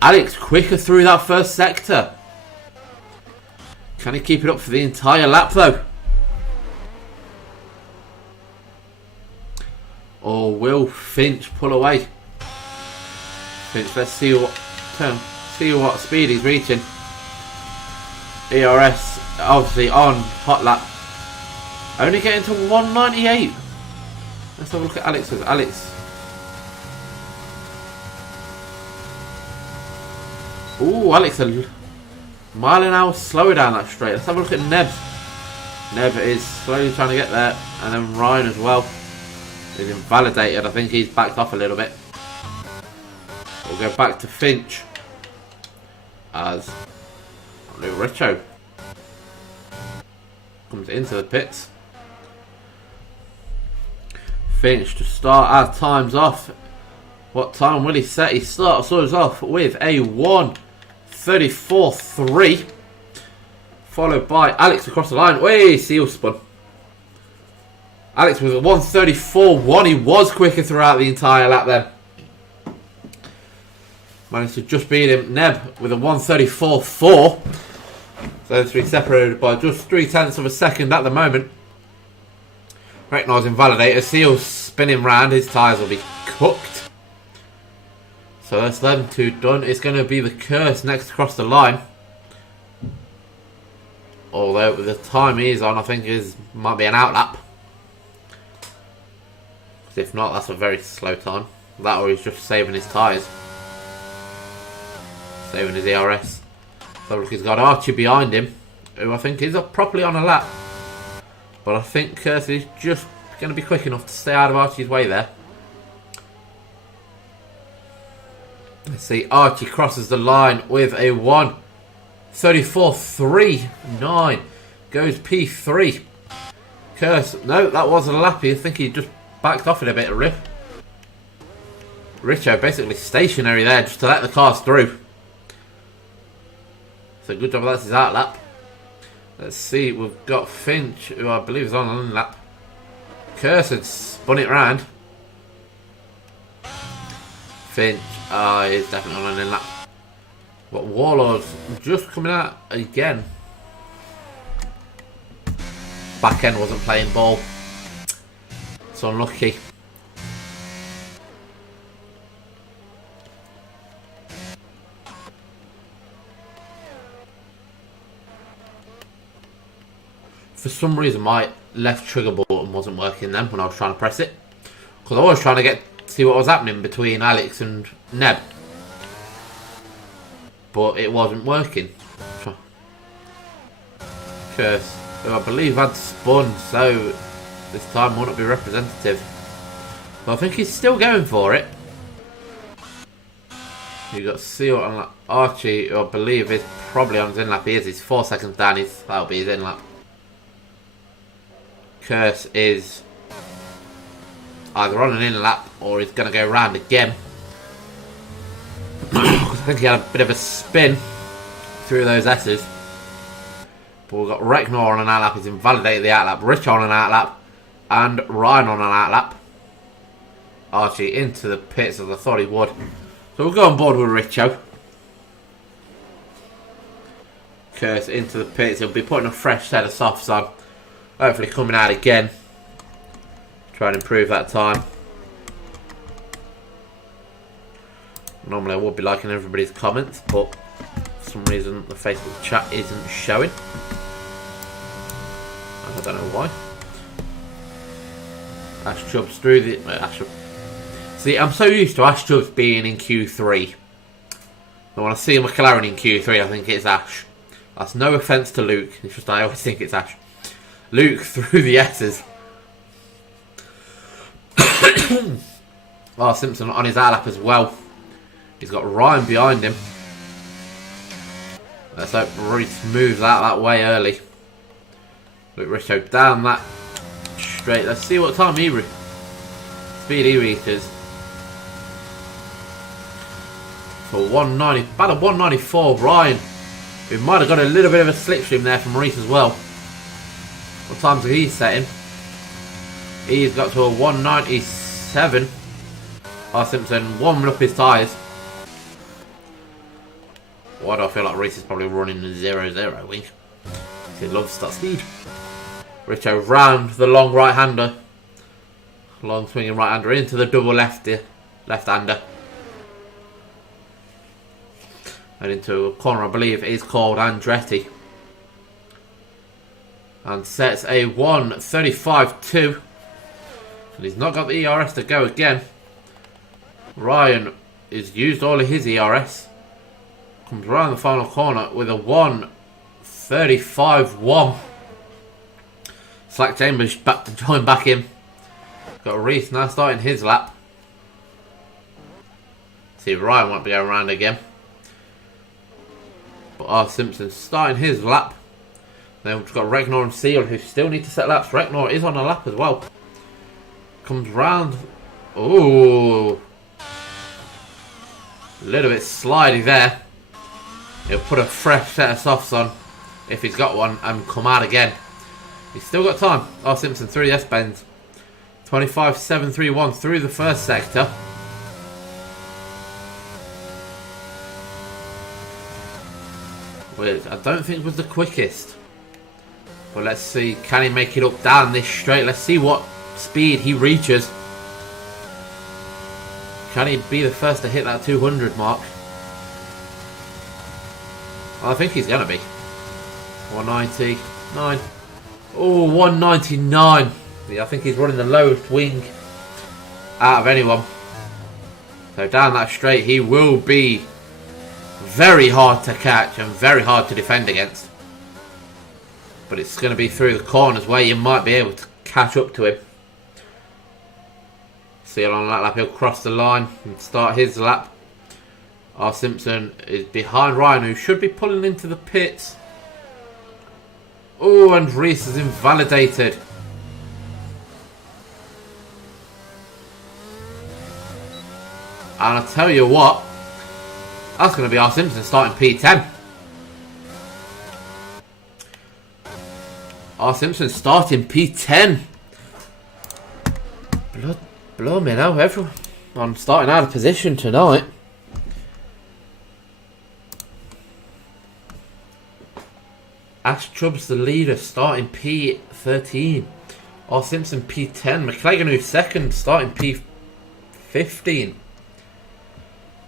Alex quicker through that first sector. Can he keep it up for the entire lap though? Or will Finch pull away? Finch, let's see what speed he's reaching. ERS obviously on hot lap. Only getting to 198. Let's have a look at Alex's. Alex. Ooh, Alex, a mile an hour slower down that straight. Let's have a look at Neb. Neb is slowly trying to get there. And then Ryan as well. He's invalidated. I think he's backed off a little bit. We'll go back to Finch. As Richo comes into the pits. Finch to start our times off. What time will he set? He starts us off with a 1:34.3, followed by Alex across the line. Way, seal spun. Alex with a 1:34.1. He was quicker throughout the entire lap then. Managed to just beat him. Neb with a 1:34.4. So those three separated by just 0.3 of a second at the moment. Reckner's invalidated. Seal's spinning round. His tyres will be cooked. So that's them two done. It's going to be the Curse next across the line. Although with the time he's on, I think might be an outlap. If not, that's a very slow time. That or he's just saving his tyres. Saving his ERS. So look, he's got Archie behind him, who I think is up properly on a lap. But I think Curse is just going to be quick enough to stay out of Archie's way there. Let's see, Archie crosses the line with a 1:34.39. Goes P3. Curse, no, that was a lappy. I think he just backed off in a bit of rip. Richo basically stationary there just to let the cars through. So good job that's his out lap. Let's see, we've got Finch, who I believe is on an in lap. Curse had spun it round. Finch is definitely on an in lap. But Warlord's just coming out again. Back end wasn't playing ball. It's unlucky. For some reason my left trigger button wasn't working then when I was trying to press it. Because I was trying to see what was happening between Alex and Neb. But it wasn't working. Curse, who I believe had spun, so this time will not be representative. But I think he's still going for it. You got Seal and Archie, who I believe is probably on his in lap. He is. He's 4 seconds down. That'll be his in lap. Curse is either on an in lap or he's going to go round again. I think he had a bit of a spin through those S's. But we've got Reknor on an out lap. He's invalidated the out lap. Rich on an out lap. And Ryan on an out lap. Archie into the pits as I thought he would. So we'll go on board with Richo. Curse into the pits. He'll be putting a fresh set of softs on. Hopefully coming out again. Try and improve that time. Normally I would be liking everybody's comments, but for some reason the Facebook chat isn't showing. I don't know why. Ash Chubbs through the... See, I'm so used to Ash Chubbs being in Q3. And when I see a McLaren in Q3, I think it's Ash. That's no offence to Luke. It's just I always think it's Ash. Luke through the S's. Oh, Simpson on his out lap as well. He's got Ryan behind him. Let's hope Reese moves out that way early. Luke Richo down that straight. Let's see what time speed he reaches. For 190, about a 194. Ryan, who might have got a little bit of a slipstream there from Reese as well. What times are he setting? He's got to a 197. Oh, Simpson warming up his tyres. Why do I feel like Reese is probably running a 0-0 week? He loves that speed. Richo round the long right-hander. Long swinging right-hander into the double left-hander. And into a corner I believe is called Andretti. And sets a 1:35.2. And he's not got the ERS to go again. Ryan has used all of his ERS. Comes around the final corner with a 1:35.1. Slack Chambers back to join back in. Got Reese now starting his lap. See if Ryan won't be going around again. But R. Simpson starting his lap. Then we've got Reknor and Seal who still need to set laps. Reknor is on a lap as well. Comes round. Ooh. A little bit slidey there. He'll put a fresh set of softs on if he's got one and come out again. He's still got time. R. Simpson through the S-bends. 25.731 through the first sector. Which I don't think was the quickest. But let's see, can he make it up down this straight? Let's see what speed he reaches. Can he be the first to hit that 200 mark? Well, I think he's going to be. 199. Oh, 199. Yeah, I think he's running the lowest wing out of anyone. So down that straight, he will be very hard to catch and very hard to defend against. But it's going to be through the corners where you might be able to catch up to him. Seal on that lap, he'll cross the line and start his lap. R. Simpson is behind Ryan, who should be pulling into the pits. Oh, and Reese is invalidated. And I tell you what, that's going to be R. Simpson starting P10. R. Simpson starting P10. Blow me now, everyone. I'm starting out of position tonight. Ash Chubb's the leader, starting P13. R. Simpson P10. McLagan who's second, starting P15.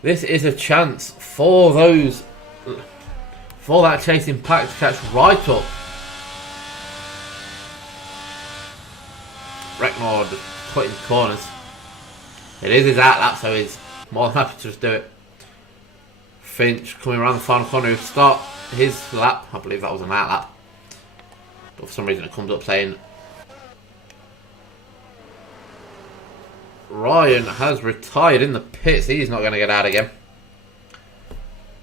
This is a chance for that chasing pack to catch right up. Recknord cutting corners. It is his out lap, so he's more than happy to just do it. Finch coming around the final corner to start his lap. I believe that was an out lap, but for some reason it comes up saying Ryan has retired in the pits. He's not going to get out again,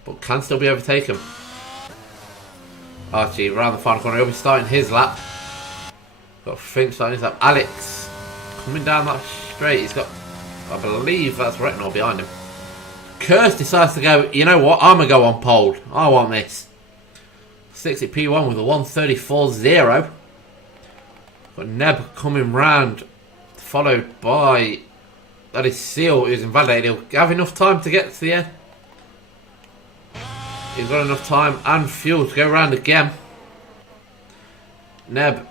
but can still be overtaken. Archie around the final corner. He'll be starting his lap. Got Finch starting his lap. Alex coming down that straight. He's got, I believe that's Recknor behind him. Curse decides to go, you know what, I'm going to go on pole. I want this. 60 P1 with a 134.0. Got Neb coming round, followed by, that is Seal, who's invalidated. He'll have enough time to get to the end. He's got enough time and fuel to go round again. Neb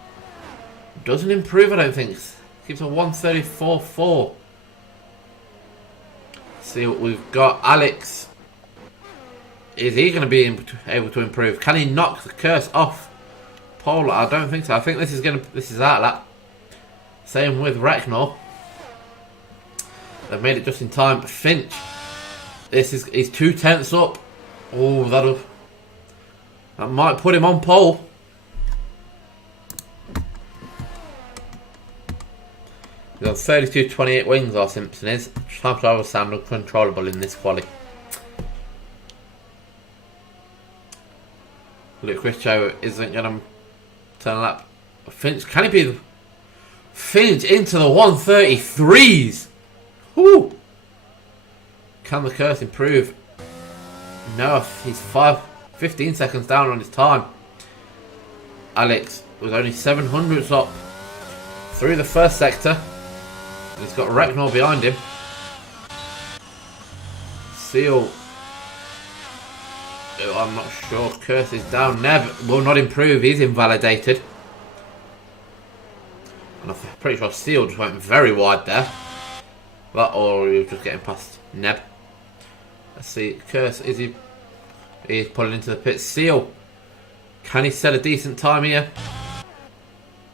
doesn't improve, I don't think. Keeps a 134.4. See what we've got. Alex. Is he going to be able to improve? Can he knock the Curse off pole? I don't think so. I think this is out of that. Same with Recknor. They've made it just in time. Finch. He's 2/10 up. Oh, that might put him on pole. He's got 32.28 wings, R. Simpson is. Time trial sound uncontrollable in this quali. Luke Richo isn't going to turn a lap. Finch, can he be the Finch into the 133s? Whoo! Can the Curse improve? No, he's 15 seconds down on his time. Alex was only 700s up through the first sector. He's got Recknor behind him. Seal. Oh, I'm not sure. Curse is down. Neb will not improve. He's invalidated. And I'm pretty sure Seal just went very wide there. That, or he was just getting past Neb. Let's see. Curse, is he? He's pulling into the pit. Seal. Can he set a decent time here?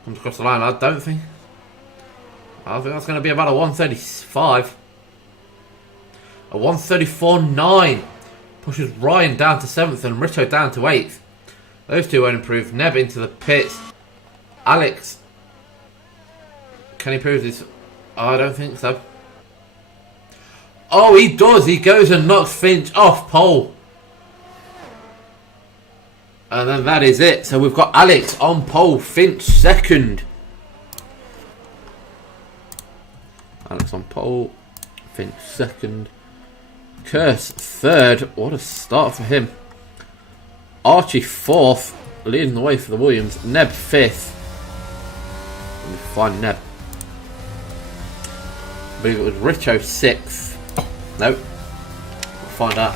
Comes across the line. I think that's going to be about a 135. A 134.9. Pushes Ryan down to 7th and Richo down to 8th. Those two won't improve. Neb into the pits. Alex. Can he improve this? I don't think so. Oh, he does. He goes and knocks Finch off pole. And then that is it. So we've got Alex on pole. Finch second. Alex on pole. Finch second. Curse third. What a start for him. Archie fourth. Leading the way for the Williams. Neb fifth. Let me find Neb. I believe it was Richo sixth. Nope. We'll find out.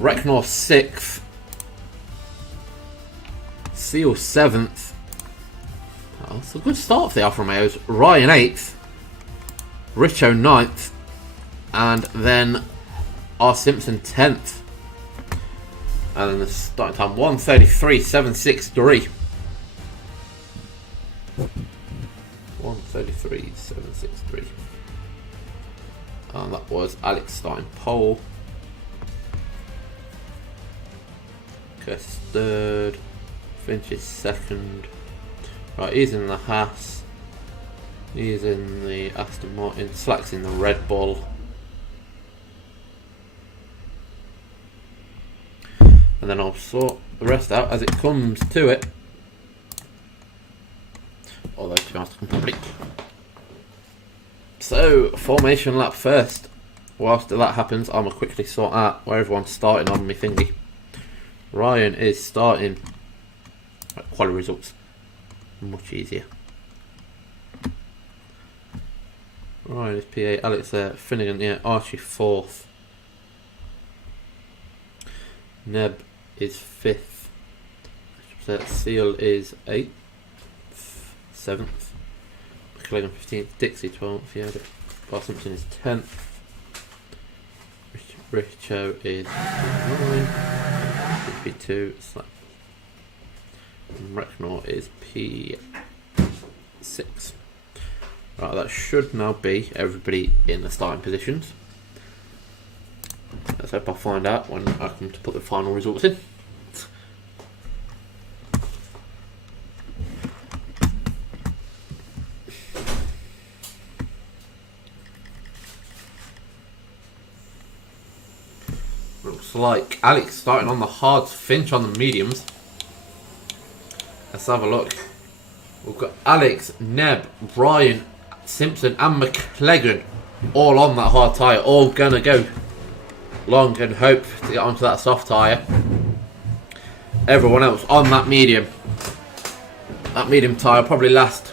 Recknor sixth. Seal seventh. Oh, it's a good start for the Alfa Romeos. Ryan 8th. Richo 9th. And then R. Simpson 10th. And then the starting time 1:33.763. 1:33.763. And that was Alex starting pole. Curtis third. Finch is second. Right, he's in the Haas. He's in the Aston Martin. Slack's in the Red Bull. And then I'll sort the rest out as it comes to it. Although, to be honest, I can probably. So, formation lap first. Whilst that happens, I'm going to quickly sort out where everyone's starting on my thingy. Ryan is starting. Quali results. Much easier. Ryan is P8. Alex there. Finnegan, yeah. Archie 4th. Neb is 5th. Seal is 8th. 7th. McLaren 15th. Dixie 12th. Yeah. Bar Simpson is 10th. Richo is 9. P2. And Recknor is P6. Right, that should now be everybody in the starting positions. Let's hope I find out when I come to put the final results in. Looks like Alex starting on the hards, Finch on the mediums. Let's have a look. We've got Alex, Neb, Brian, Simpson and McLaren all on that hard tyre, all gonna go long and hope to get onto that soft tyre. Everyone else on that medium. That medium tyre probably last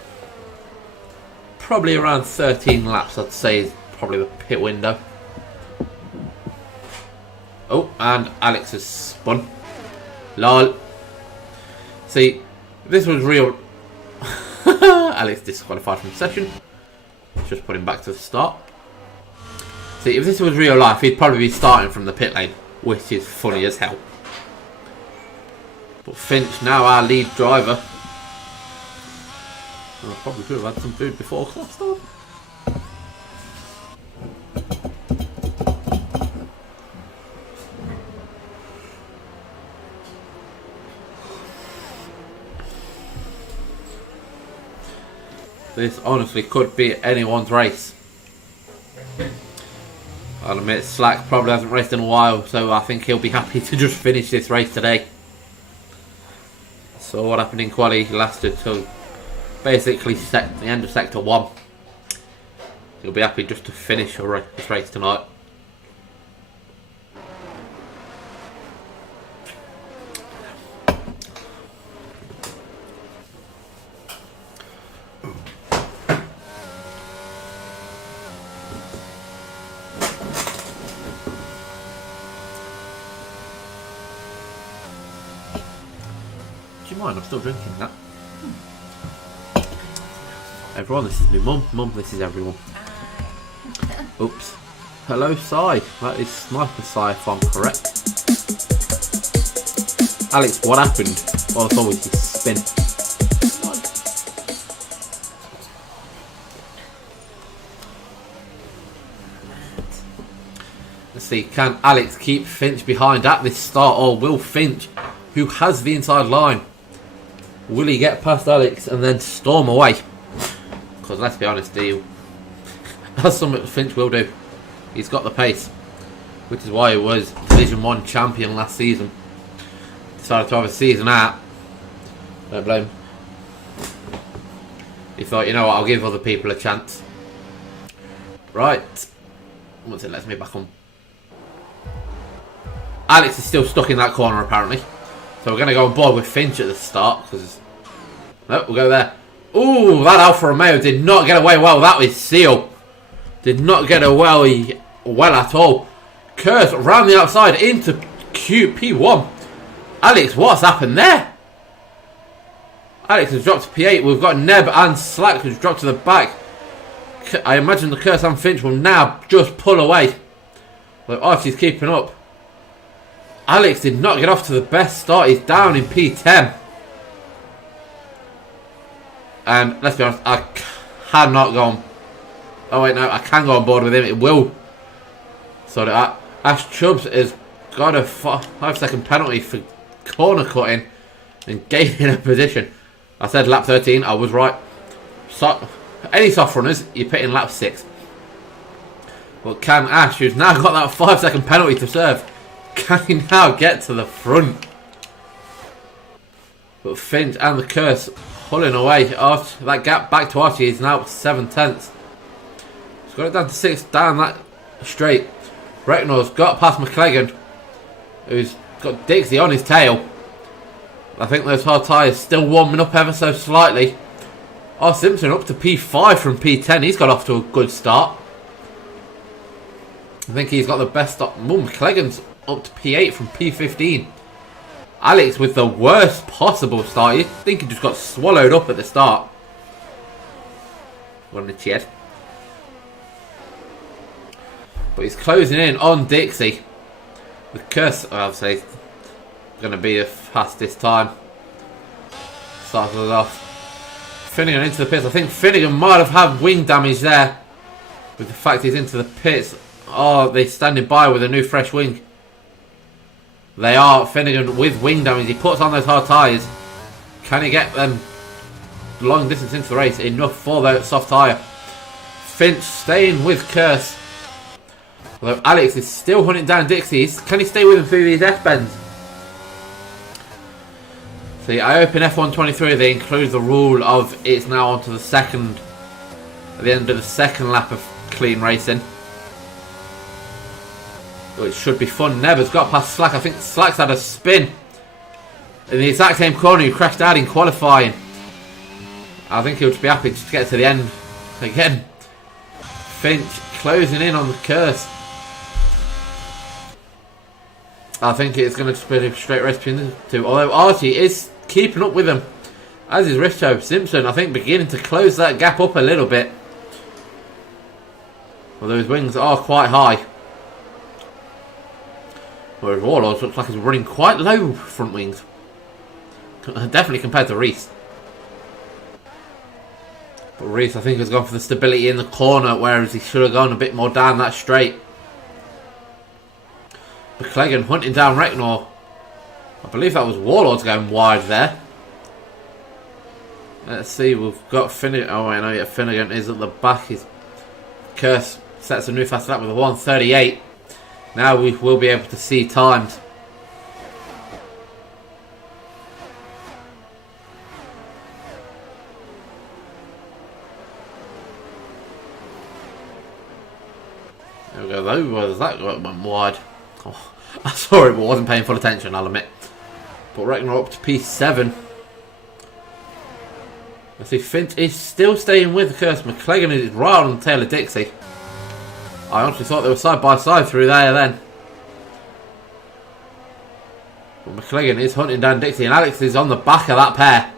around 13 laps, I'd say is probably the pit window. Oh, and Alex has spun. Lol. See, if this was real. Alex disqualified from the session. Just put him back to the start. See, if this was real life, he'd probably be starting from the pit lane, which is funny as hell. But Finch, now our lead driver. Well, I probably could have had some food before class started. This honestly could be anyone's race. I'll admit Slack probably hasn't raced in a while, so I think he'll be happy to just finish this race today. So what happened in quali lasted till basically the end of sector 1. He'll be happy just to finish this race tonight. I'm still drinking that. Everyone, this is my mum. Mum, this is everyone. Oops. Hello, Sai. That is Sniper Sai, if I'm correct. Alex, what happened? Well, it's always this spin. Let's see, can Alex keep Finch behind at this start, or will Finch, who has the inside line, will he get past Alex and then storm away? Because let's be honest, that's something Finch will do. He's got the pace, which is why he was Division 1 champion last season. Decided to have a season out. Don't blame him. He thought, you know what, I'll give other people a chance. Right. Once it lets me back on. Alex is still stuck in that corner apparently. So we're going to go on board with Finch at the start. No, we'll go there. Ooh, that Alfa Romeo did not get away well. That was Seal. Did not get away well at all. Curse round the outside into P1. Alex, what's happened there? Alex has dropped to P8. We've got Neb and Slack who's dropped to the back. I imagine the Curse and Finch will now just pull away. But Archie's keeping up. Alex did not get off to the best start. He's down in P10. And let's be honest, I cannot go on. Oh wait, no, I can go on board with him. It will. So that Ash Chubbs has got a 5-second penalty for corner cutting. and gaining a position. I said lap 13, I was right. So, any soft runners, you put in lap 6. But can Ash, who's now got that 5-second penalty to serve, can he now get to the front? But Finch and the Curse pulling away. That gap back to Archie is now 7/10. He's got it down to 6 down that straight. Recknor's got past McCleggan, who's got Dixie on his tail. I think those hard tyres still warming up ever so slightly. Oh, Simpson up to P5 from P10. He's got off to a good start. I think he's got the best stop. McCleggan's up to P8 from P15. Alex with the worst possible start. You think he just got swallowed up at the start. What a chat. But he's closing in on Dixie. The Curse, I'll say, going to be the fastest time. Started it off. Finnegan into the pits. I think Finnegan might have had wing damage there. With the fact he's into the pits. Oh, they're standing by with a new fresh wing. They are. Finnegan with wing damage. He puts on those hard tyres. Can he get them long distance into the race? Enough for the soft tyre. Finch staying with Curse. Although Alex is still hunting down Dixie. Can he stay with him through these S-bends? See, I open F123. They include the rule of it's now onto the second. At the end of the second lap of clean racing. Which should be fun. Never's got past Slack. I think Slack's had a spin in the exact same corner he crashed out in qualifying. I think he'll just be happy to get to the end again. Finch closing in on the Curse. I think it's going to be a straight race between the two. Although Archie is keeping up with him, as is Richo. Simpson, I think, beginning to close that gap up a little bit. Although his wings are quite high. Whereas Warlords looks like he's running quite low front wings. Definitely compared to Reese. But Reese, I think, has gone for the stability in the corner, whereas he should have gone a bit more down that straight. McCleggan hunting down Recknor. I believe that was Warlords going wide there. Let's see, we've got Finnegan. Oh, I know, yeah, Finnegan is at the back. His Curse sets a new fast lap with a 1:38. Now we will be able to see times. There we go, though. That went wide. Oh, I saw it but wasn't paying full attention, I'll admit. But Reckner up to P7. Let's see, Finch is still staying with the Curse. McCleggan is right on the tail of Dixie. I honestly thought they were side by side through there then. But McCleggan is hunting down Dixie and Alex is on the back of that pair.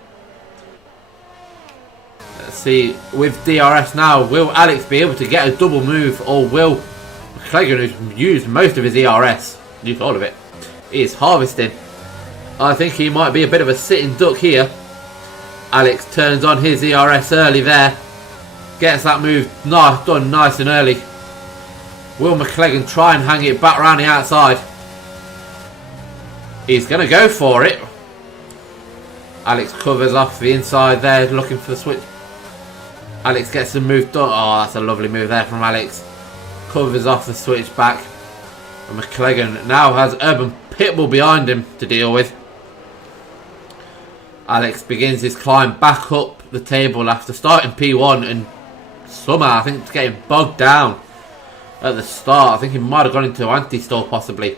Let's see, with DRS now, will Alex be able to get a double move, or will McCleggan, who's used most of his ERS, used all of it, is harvesting? I think he might be a bit of a sitting duck here. Alex turns on his ERS early there. Gets that move done nice and early. Will McCleggan try and hang it back around the outside? He's going to go for it. Alex covers off the inside there, looking for the switch. Alex gets the move done. Oh, that's a lovely move there from Alex. Covers off the switch back. And McCleggan now has Urban Pitbull behind him to deal with. Alex begins his climb back up the table after starting P1 and somehow I think it's getting bogged down at the start. I think he might have gone into anti-stall possibly.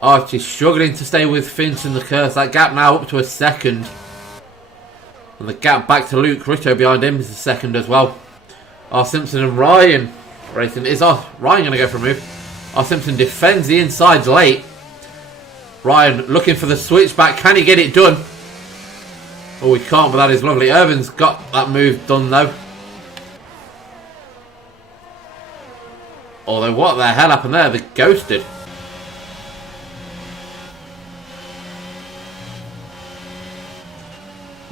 Archie's struggling to stay with Finch and the Curse. That gap now up to a second. And the gap back to Luke Ritto behind him is a second as well. R. Simpson and Ryan racing. Is Ryan going to go for a move? R. Simpson defends the inside late. Ryan looking for the switchback. Can he get it done? Oh, he can't, but that is lovely. Urban's got that move done though. Although what the hell happened there? They ghosted.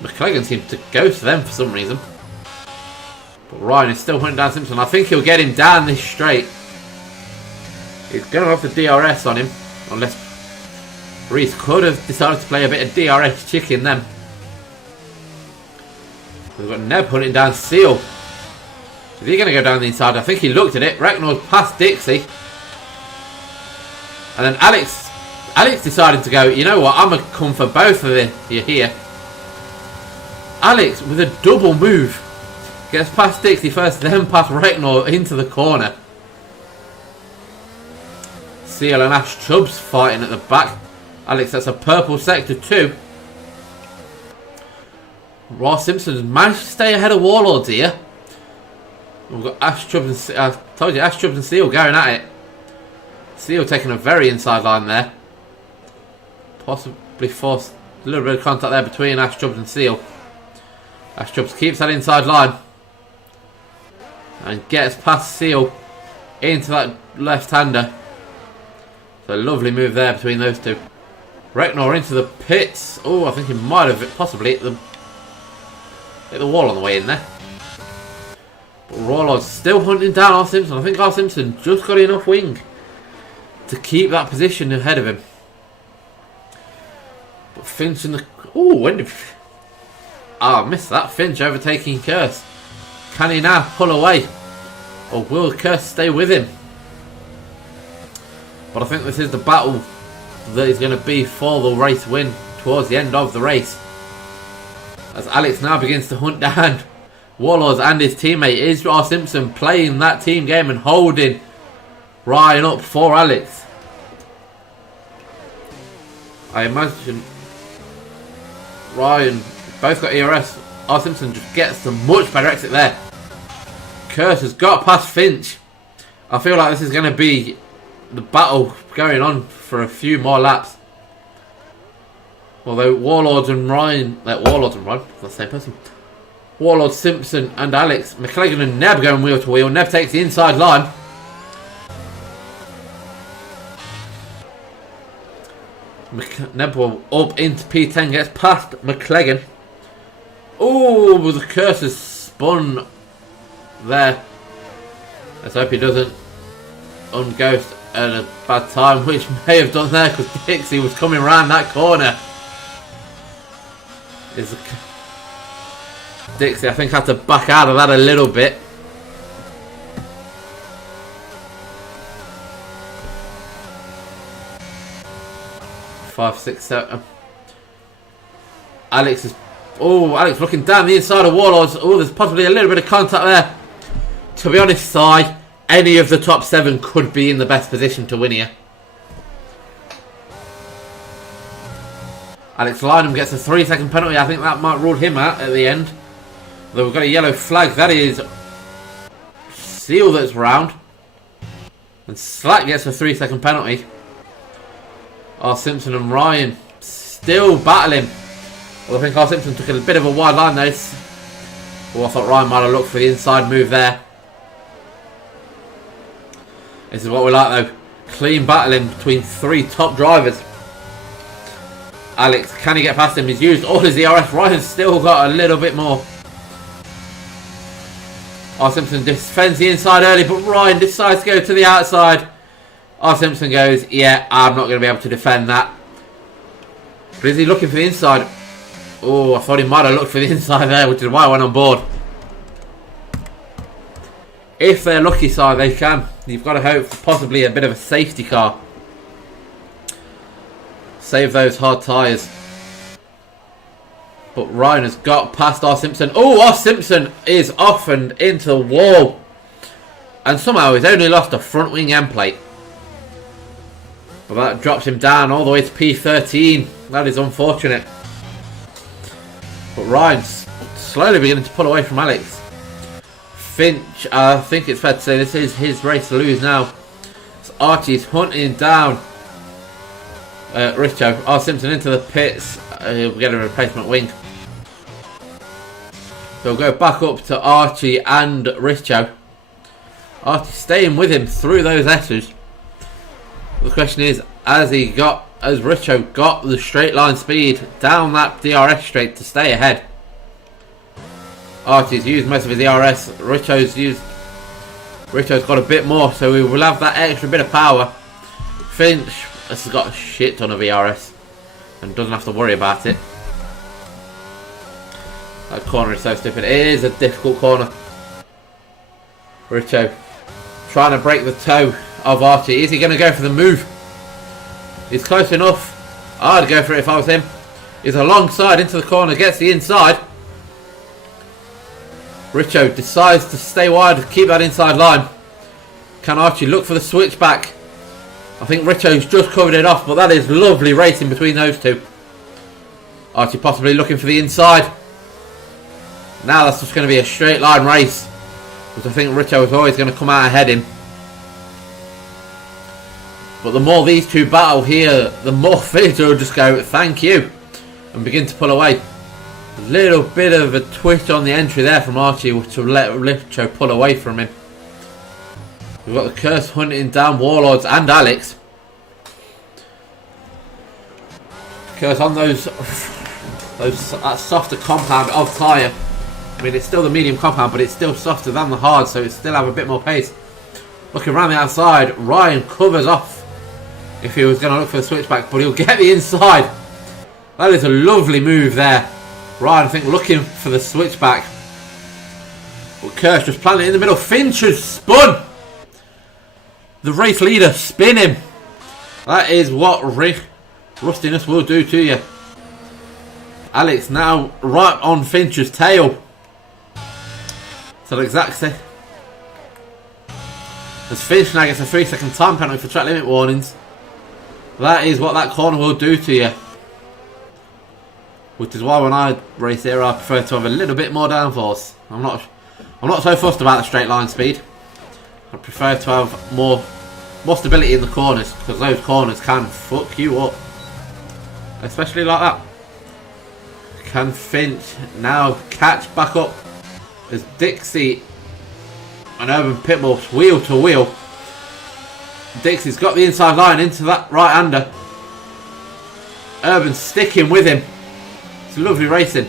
McCleggan seemed to ghost them for some reason. But Ryan is still hunting down Simpson. I think he'll get him down this straight. He's going to have the DRS on him. Unless Reese could have decided to play a bit of DRS chicken then. We've got Neb hunting down Seal. Is he going to go down the inside? I think he looked at it. Recknor's past Dixie. And then Alex decided to go, you know what, I'm going to come for both of you here. Alex with a double move. Gets past Dixie first, then past Recknor into the corner. Seal and Ash Chubbs fighting at the back. Alex, that's a purple sector too. Ross Simpson managed to stay ahead of Warlords here. We've got Ash Chubbs and I told you, Ash Chubbs and Seal going at it. Seal taking a very inside line there. Possibly forced a little bit of contact there between Ash Chubbs and Seal. Ash Chubbs keeps that inside line and gets past Seal into that left-hander. So a lovely move there between those two. Recknor into the pits. Oh, I think he might have possibly hit the wall on the way in there. But Warlord's still hunting down R. Simpson. I think R. Simpson just got enough wing to keep that position ahead of him. But Finch in the... Oh, when did... I missed that. Finch overtaking Curse. Can he now pull away? Or will Curse stay with him? But I think this is the battle that is going to be for the race win towards the end of the race. As Alex now begins to hunt down Warlords and his teammate. Is R. Simpson playing that team game and holding Ryan up for Alex? I imagine Ryan both got ERS. R. Simpson just gets the much better exit there. Curse has got past Finch. I feel like this is going to be the battle going on for a few more laps. Although Warlords and Ryan, that's the same person. Warlord, Simpson and Alex. McLagan and Neb going wheel to wheel. Neb takes the inside line. Neb will up into P10, gets past McLagan. Oh, the Curse has spun there. Let's hope he doesn't unghost at a bad time, which may have done there because Dixie was coming around that corner. Dixie, I think, had to back out of that a little bit. Five, six, seven. Alex is... Oh, Alex looking down the inside of Warlords. Oh, there's possibly a little bit of contact there. To be honest, Si, any of the top 7 could be in the best position to win here. Alex Lynham gets a 3-second penalty. I think that might rule him out at the end. Though we've got a yellow flag. That is Seal that's round. And Slack gets a 3-second penalty. R. Simpson and Ryan still battling. Well, I think R. Simpson took a bit of a wide line there. Oh, I thought Ryan might have looked for the inside move there. This is what we like though. Clean battling between 3 top drivers. Alex, can he get past him? He's used all his ERS. Ryan's still got a little bit more. R. Simpson defends the inside early, but Ryan decides to go to the outside. R. Simpson goes, yeah, I'm not going to be able to defend that. But is he looking for the inside? Oh, I thought he might have looked for the inside there, which is why I went on board. If they're lucky side, they can. You've got to hope for possibly a bit of a safety car. Save those hard tyres. But Ryan has got past R. Simpson. Oh, R. Simpson is off and into the wall. And somehow he's only lost a front wing end plate. But that drops him down all the way to P13. That is unfortunate. But Ryan's slowly beginning to pull away from Alex. Finch, I think it's fair to say this is his race to lose now. So Archie's hunting down Richo. R. Simpson into the pits. He'll get a replacement wing. So we'll go back up to Archie and Richo. Archie staying with him through those S's. The question is, has Richo got the straight line speed down that DRS straight to stay ahead? Archie's used most of his DRS. Richo's got a bit more, so we will have that extra bit of power. Finch has got a shit ton of ERS. and doesn't have to worry about it. That corner is so stupid. It is a difficult corner. Richo trying to break the toe of Archie. Is he going to go for the move? He's close enough. I'd go for it if I was him. He's alongside into the corner, gets the inside. Richo decides to stay wide, keep that inside line. Can Archie look for the switchback? I think Richo's just covered it off, but that is lovely racing between those two. Archie possibly looking for the inside. Now that's just going to be a straight line race, because I think Richo is always going to come out ahead him. But the more these two battle here, the more Fincher will just go, thank you, and begin to pull away. A little bit of a twitch on the entry there from Archie to let Richo pull away from him. We've got the Curse hunting down Warlords and Alex. Curse on that softer compound of tyre. I mean, it's still the medium compound, but it's still softer than the hard, so it still have a bit more pace. Looking around the outside, Ryan covers off if he was going to look for the switchback, but he'll get the inside. That is a lovely move there. Ryan, I think, looking for the switchback. But Kirsch just planted it in the middle. Fincher's spun. The race leader spin him. That is what rustiness will do to you. Alex now right on Fincher's tail. So exactly. As Finch now gets a 3-second time penalty for track limit warnings. That is what that corner will do to you. Which is why when I race here, I prefer to have a little bit more downforce. I'm not so fussed about the straight line speed. I prefer to have more stability in the corners, because those corners can fuck you up, especially like that. Can Finch now catch back up as Dixie and Urban Pitbull wheel to wheel? Dixie's got the inside line into that right-hander. Urban sticking with him. It's lovely racing.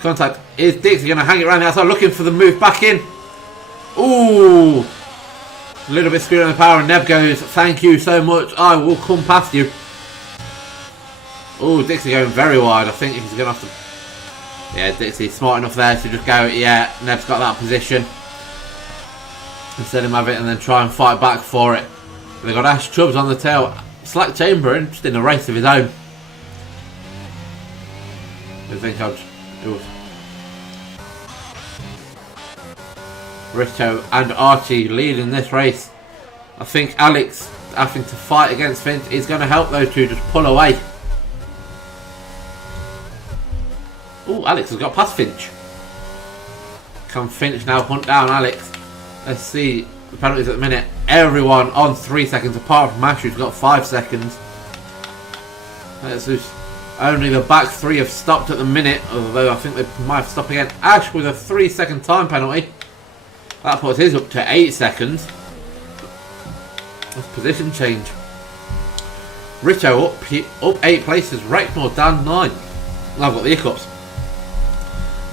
Contact. Is Dixie going to hang it around the outside, looking for the move back in? Ooh! A little bit screwed on the power, and Neb goes, thank you so much, I will come past you. Ooh, Dixie going very wide. I think he's going to have to... Yeah, Dixie's smart enough there to just go, yeah, Neb's got that position. Instead of him have it and then try and fight back for it. They've got Ash Chubbs on the tail. Slack Chamberlain just in a race of his own. I think I'd... Richo and Archie leading this race. I think Alex having to fight against Finch is going to help those two just pull away. Oh, Alex has got past Finch. Can Finch now hunt down Alex? Let's see the penalties at the minute. Everyone on 3 seconds apart from Ash, who's got 5 seconds. Let's just... Only the back three have stopped at the minute, although I think they might have stopped again. Ash with a 3-second time penalty. That puts his up to 8 seconds. That's position change. Richo up 8 places. Reckmore down 9. I've got the hiccups.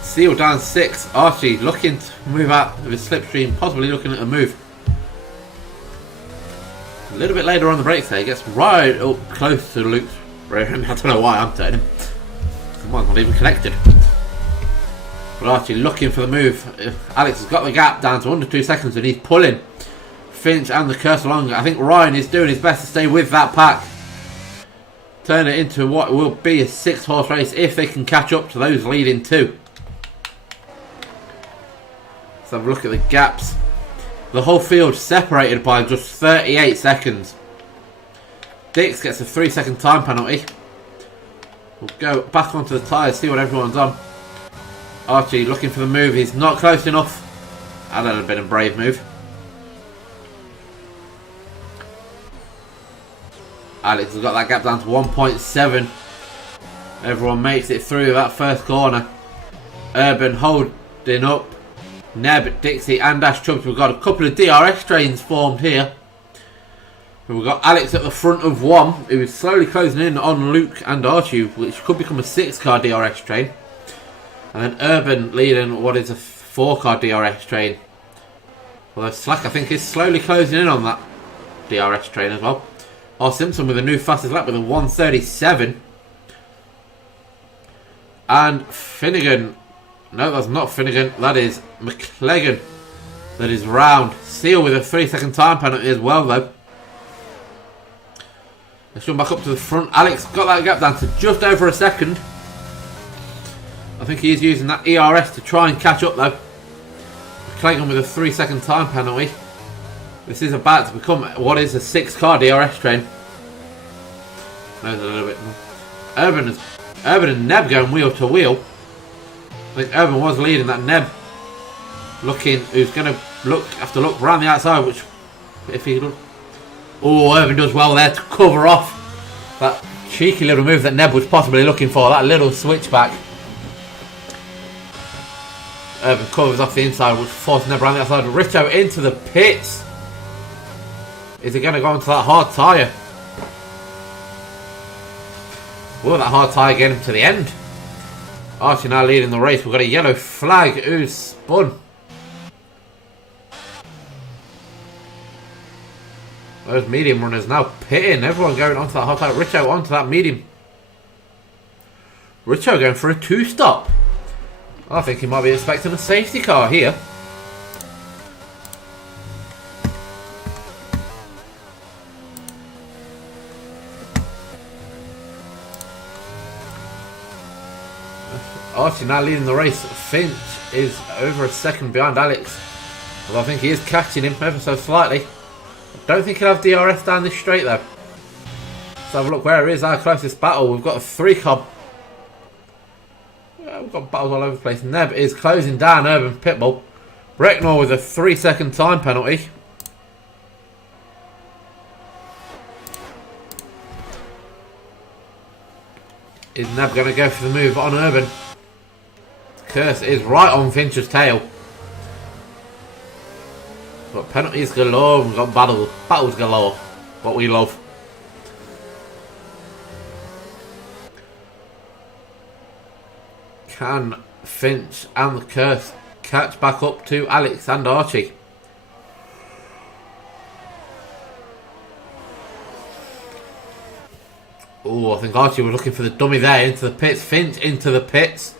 Seal down 6. Archie looking to move out of his slipstream, possibly looking at a move. A little bit later on the brakes there, he gets right up close to Luke's. I don't know why I'm turning him. Mine's not even connected. But Archie looking for the move. Alex has got the gap down to under 2 seconds and he's pulling Finch and the Curse along. I think Ryan is doing his best to stay with that pack. Turn it into what will be a 6-horse race if they can catch up to those leading two. Let's have a look at the gaps. The whole field separated by just 38 seconds. Dix gets a 3-second time penalty. We'll go back onto the tyres, see what everyone's on. Archie looking for the move. He's not close enough. That had been a brave move. Alex has got that gap down to 1.7. Everyone makes it through that first corner. Urban holding up. Neb, Dixie and Ash Chubbs. We've got a couple of DRS trains formed here. We've got Alex at the front of one, who is slowly closing in on Luke and Archie, which could become a 6-car DRS train. And then Urban leading what is a 4-car DRS train. Although Slack, I think, is slowly closing in on that DRS train as well. R. Simpson with a new fastest lap with a 1:37. And Finnegan. No, that's not Finnegan. That is McLaren. That is round. Seal with a 3-second time penalty as well, though. Let's come back up to the front. Alex got that gap down to just over a second. I think he is using that ERS to try and catch up, though. McLaren with a 3-second time penalty. This is about to become what is a 6-car DRS train. There's a little bit more. Urban and Neb going wheel to wheel. I think Urban was leading that. Neb who's going to have to look around the outside, which if he look. Oh, Urban does well there to cover off that cheeky little move that Neb was possibly looking for. That little switchback. Urban covers off the inside, which forces Neb around the outside. Rito into the pits. Is he going to go onto that hard tyre? Will that hard tyre get him to the end? Archie now leading the race. We've got a yellow flag who's spun. Those medium runners now pitting. Everyone going onto that hard tyre. Richo onto that medium. Richo going for a 2-stop. I think he might be expecting a safety car here. Archie now leading the race. Finch is over a second behind Alex. Well, I think he is catching him ever so slightly. I don't think he'll have DRS down this straight though. Let's have a look where it is our closest battle. We've got a 3-car. We've got battles all over the place. Neb is closing down Urban Pitbull. Brecknor with a 3-second time penalty. Is Neb going to go for the move on Urban? Curse is right on Finch's tail. We've got penalties galore. We've got battles galore. What we love. Can Finch and the Curse catch back up to Alex and Archie? Oh, I think Archie was looking for the dummy there into the pits. Finch into the pits.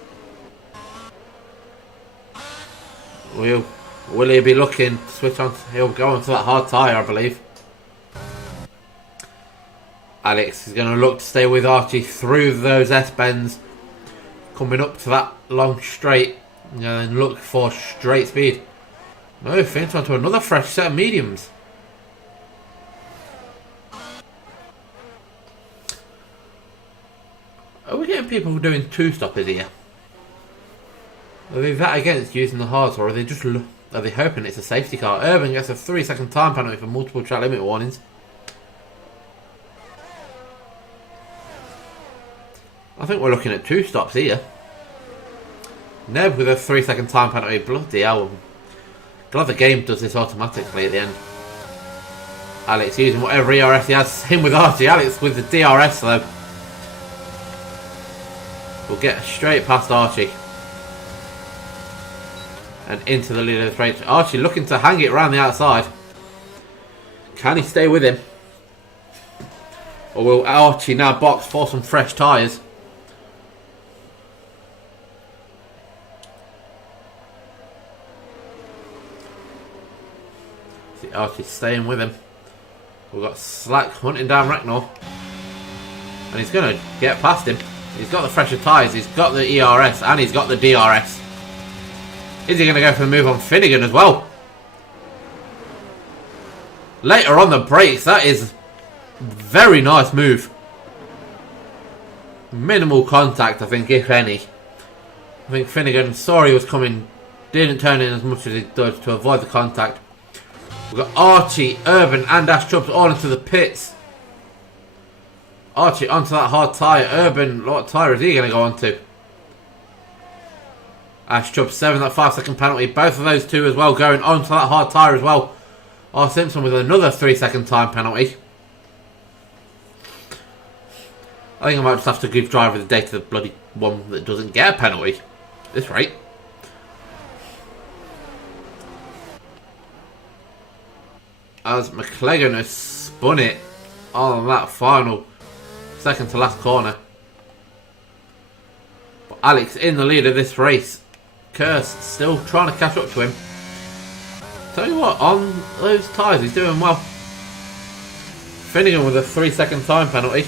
Will he be looking to switch on? He'll go onto that hard tyre, I believe. Alex is going to look to stay with Archie through those S-bends. Coming up to that long straight. And look for straight speed. No, Finch onto another fresh set of mediums. Are we getting people doing 2-stoppers here? Are they that against using the hards, or are they just hoping it's a safety car? Urban gets a 3-second time penalty for multiple track limit warnings. I think we're looking at 2 stops here. Neb with a 3-second time penalty. Bloody hell. Glad the game does this automatically at the end. Alex using whatever ERS he has. Same with Archie. Alex with the DRS though. We'll get straight past Archie. And into the lead of the race. Archie looking to hang it around the outside. Can he stay with him? Or will Archie now box for some fresh tyres? See Archie staying with him. We've got Slack hunting down Recknor. And he's going to get past him. He's got the fresher tyres, he's got the ERS, and he's got the DRS. Is he going to go for the move on Finnegan as well? Later on the brakes, that is a very nice move. Minimal contact, I think, if any. I think Finnegan saw he was coming, didn't turn in as much as he did to avoid the contact. We've got Archie, Urban, and Ash Chubbs all into the pits. Archie onto that hard tyre. Urban, what tyre is he going to go onto? Ash Chubbs 7, that 5-second penalty. Both of those two as well going onto that hard tyre as well. R. Simpson with another 3-second time penalty. I think I might just have to give driver the day to the bloody one that doesn't get a penalty. At this rate. As McLaren has spun it on that final second to last corner. But Alex in the lead of this race. Curse still trying to catch up to him. Tell you what, on those tyres he's doing well. Finnegan with a 3-second time penalty.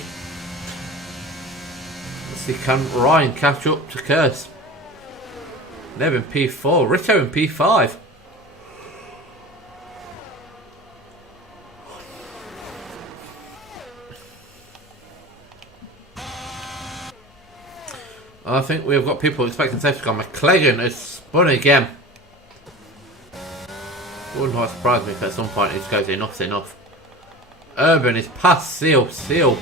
Let's see, can Ryan catch up to Curse? They're in P4, Richo in P5. I think we've got people expecting safety car. McLaren has spun again. Wouldn't quite surprise me if at some point it just goes enough's enough. Urban is past Seal. Seal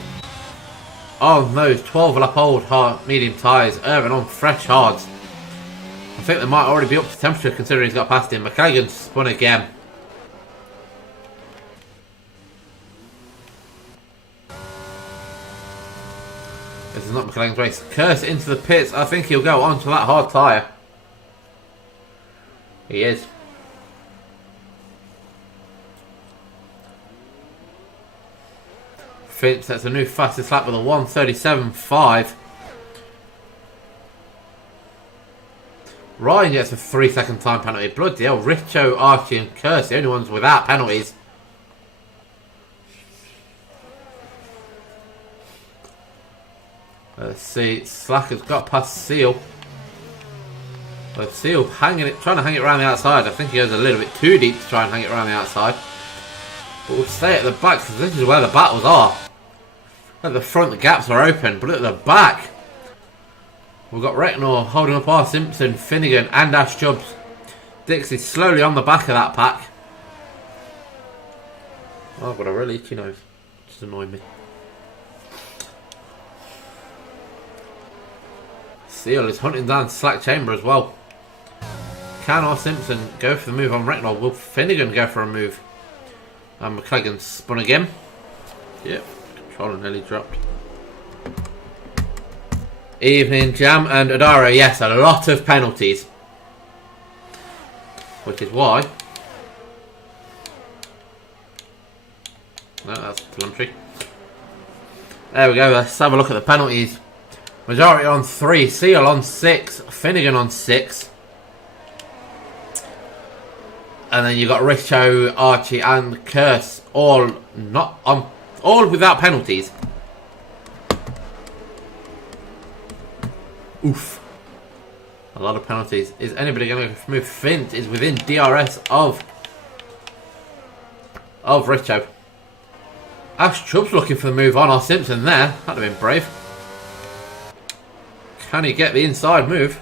on those 12 lap old hard medium tyres. Urban on fresh hards. I think they might already be up to temperature considering he's got past him. McLaren spun again. This is not McLaren's race. Curse into the pits. I think he'll go onto that hard tyre. He is. Finch sets a new fastest lap with a 1:37.5. Ryan gets a 3-second time penalty. Bloody hell, Richo, Archie and Curse, the only ones without penalties. Let's see, Slacker's got past Seal. But Seal trying to hang it around the outside. I think he goes a little bit too deep to try and hang it around the outside. But we'll stay at the back because this is where the battles are. At the front the gaps are open, but at the back we've got Recknor holding up R. Simpson, Finnegan and Ash Chubbs. Dixie's slowly on the back of that pack. Oh, I've got a really itchy nose. Just annoying me. Seal is hunting down Slack Chamber as well. Can R. Simpson go for the move on Recknor? Will Finnegan go for a move? And McLagan spun again. Yep, controller nearly dropped. Evening, Jam and Adara. Yes, a lot of penalties. Which is why... No, that's plumtree. There we go, let's have a look at the penalties. Majority on 3, Seal on 6, Finnegan on 6. And then you got Richo, Archie and Curse all without penalties. Oof. A lot of penalties. Is anybody going to move? Fint is within DRS of Richo. Ash Chubb's looking for the move on R. Simpson there. That'd have been brave. Can he get the inside move?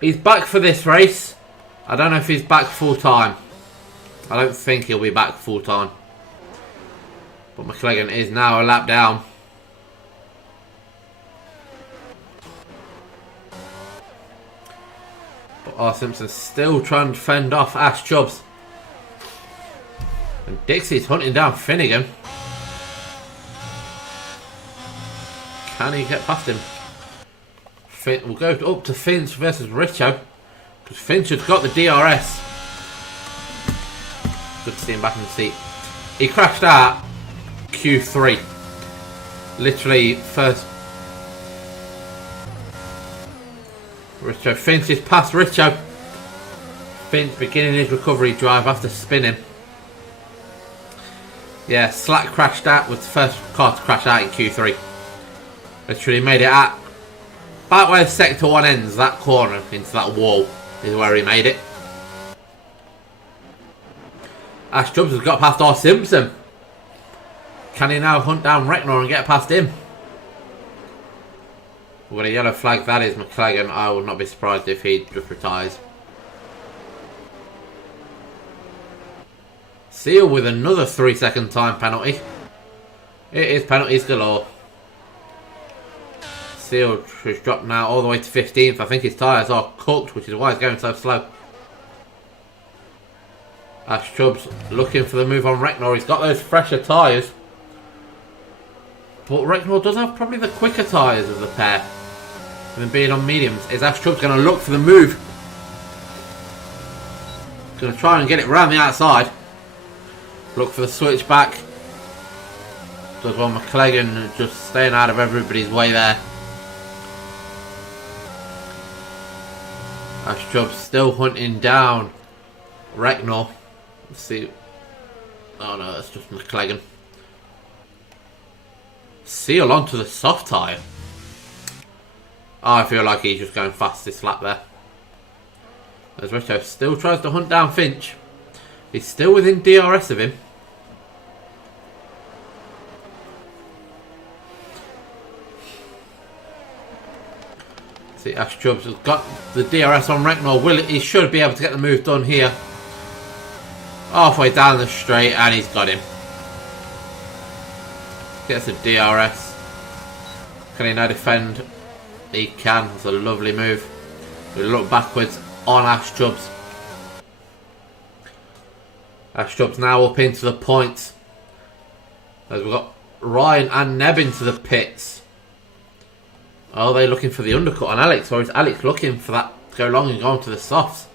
He's back for this race. I don't know if he's back full time. I don't think he'll be back full time. But McLagan is now a lap down. But R. Simpson's still trying to fend off Ash Chubbs. And Dixie's hunting down Finnegan. Can he get past him? We'll go up to Finch versus Richo. Because Finch has got the DRS. Good to see him back in the seat. He crashed out Q3. Literally first. Richo. Finch is past Richo. Finch beginning his recovery drive after spinning. Yeah, Slack crashed out with the first car to crash out in Q3. Literally made it at about where sector 1 ends, that corner into that wall is where he made it. Ash Chubbs has got past R. Simpson. Can he now hunt down Recknor and get past him? We've got a yellow flag, that is McLagan. I would not be surprised if he just retires. Seal with another 3-second time penalty. It is penalties galore. Seal has dropped now all the way to 15th. I think his tyres are cooked, which is why he's going so slow. Ash Chubbs looking for the move on Recknor. He's got those fresher tyres. But Recknor does have probably the quicker tyres of the pair. Than being on mediums. Is Ash Chubbs going to look for the move? Going to try and get it around the outside. Look for the switch back. Does one McLaren just staying out of everybody's way there. Ash Chubb still hunting down Recknor. Let's see. Oh no, that's just McLaren. Seal onto the soft tyre. Oh, I feel like he's just going fastest lap there. As Richo still tries to hunt down Finch. He's still within DRS of him. See, Ash Chubbs has got the DRS on Recknor. He should be able to get the move done here. Halfway down the straight, and he's got him. Gets a DRS. Can he now defend? He can. It's a lovely move. We look backwards on Ash Chubbs. Ash Chubbs now up into the points. As we've got Ryan and Neb into the pits. Are they looking for the undercut on Alex, or is Alex looking for that to go long and go on to the softs?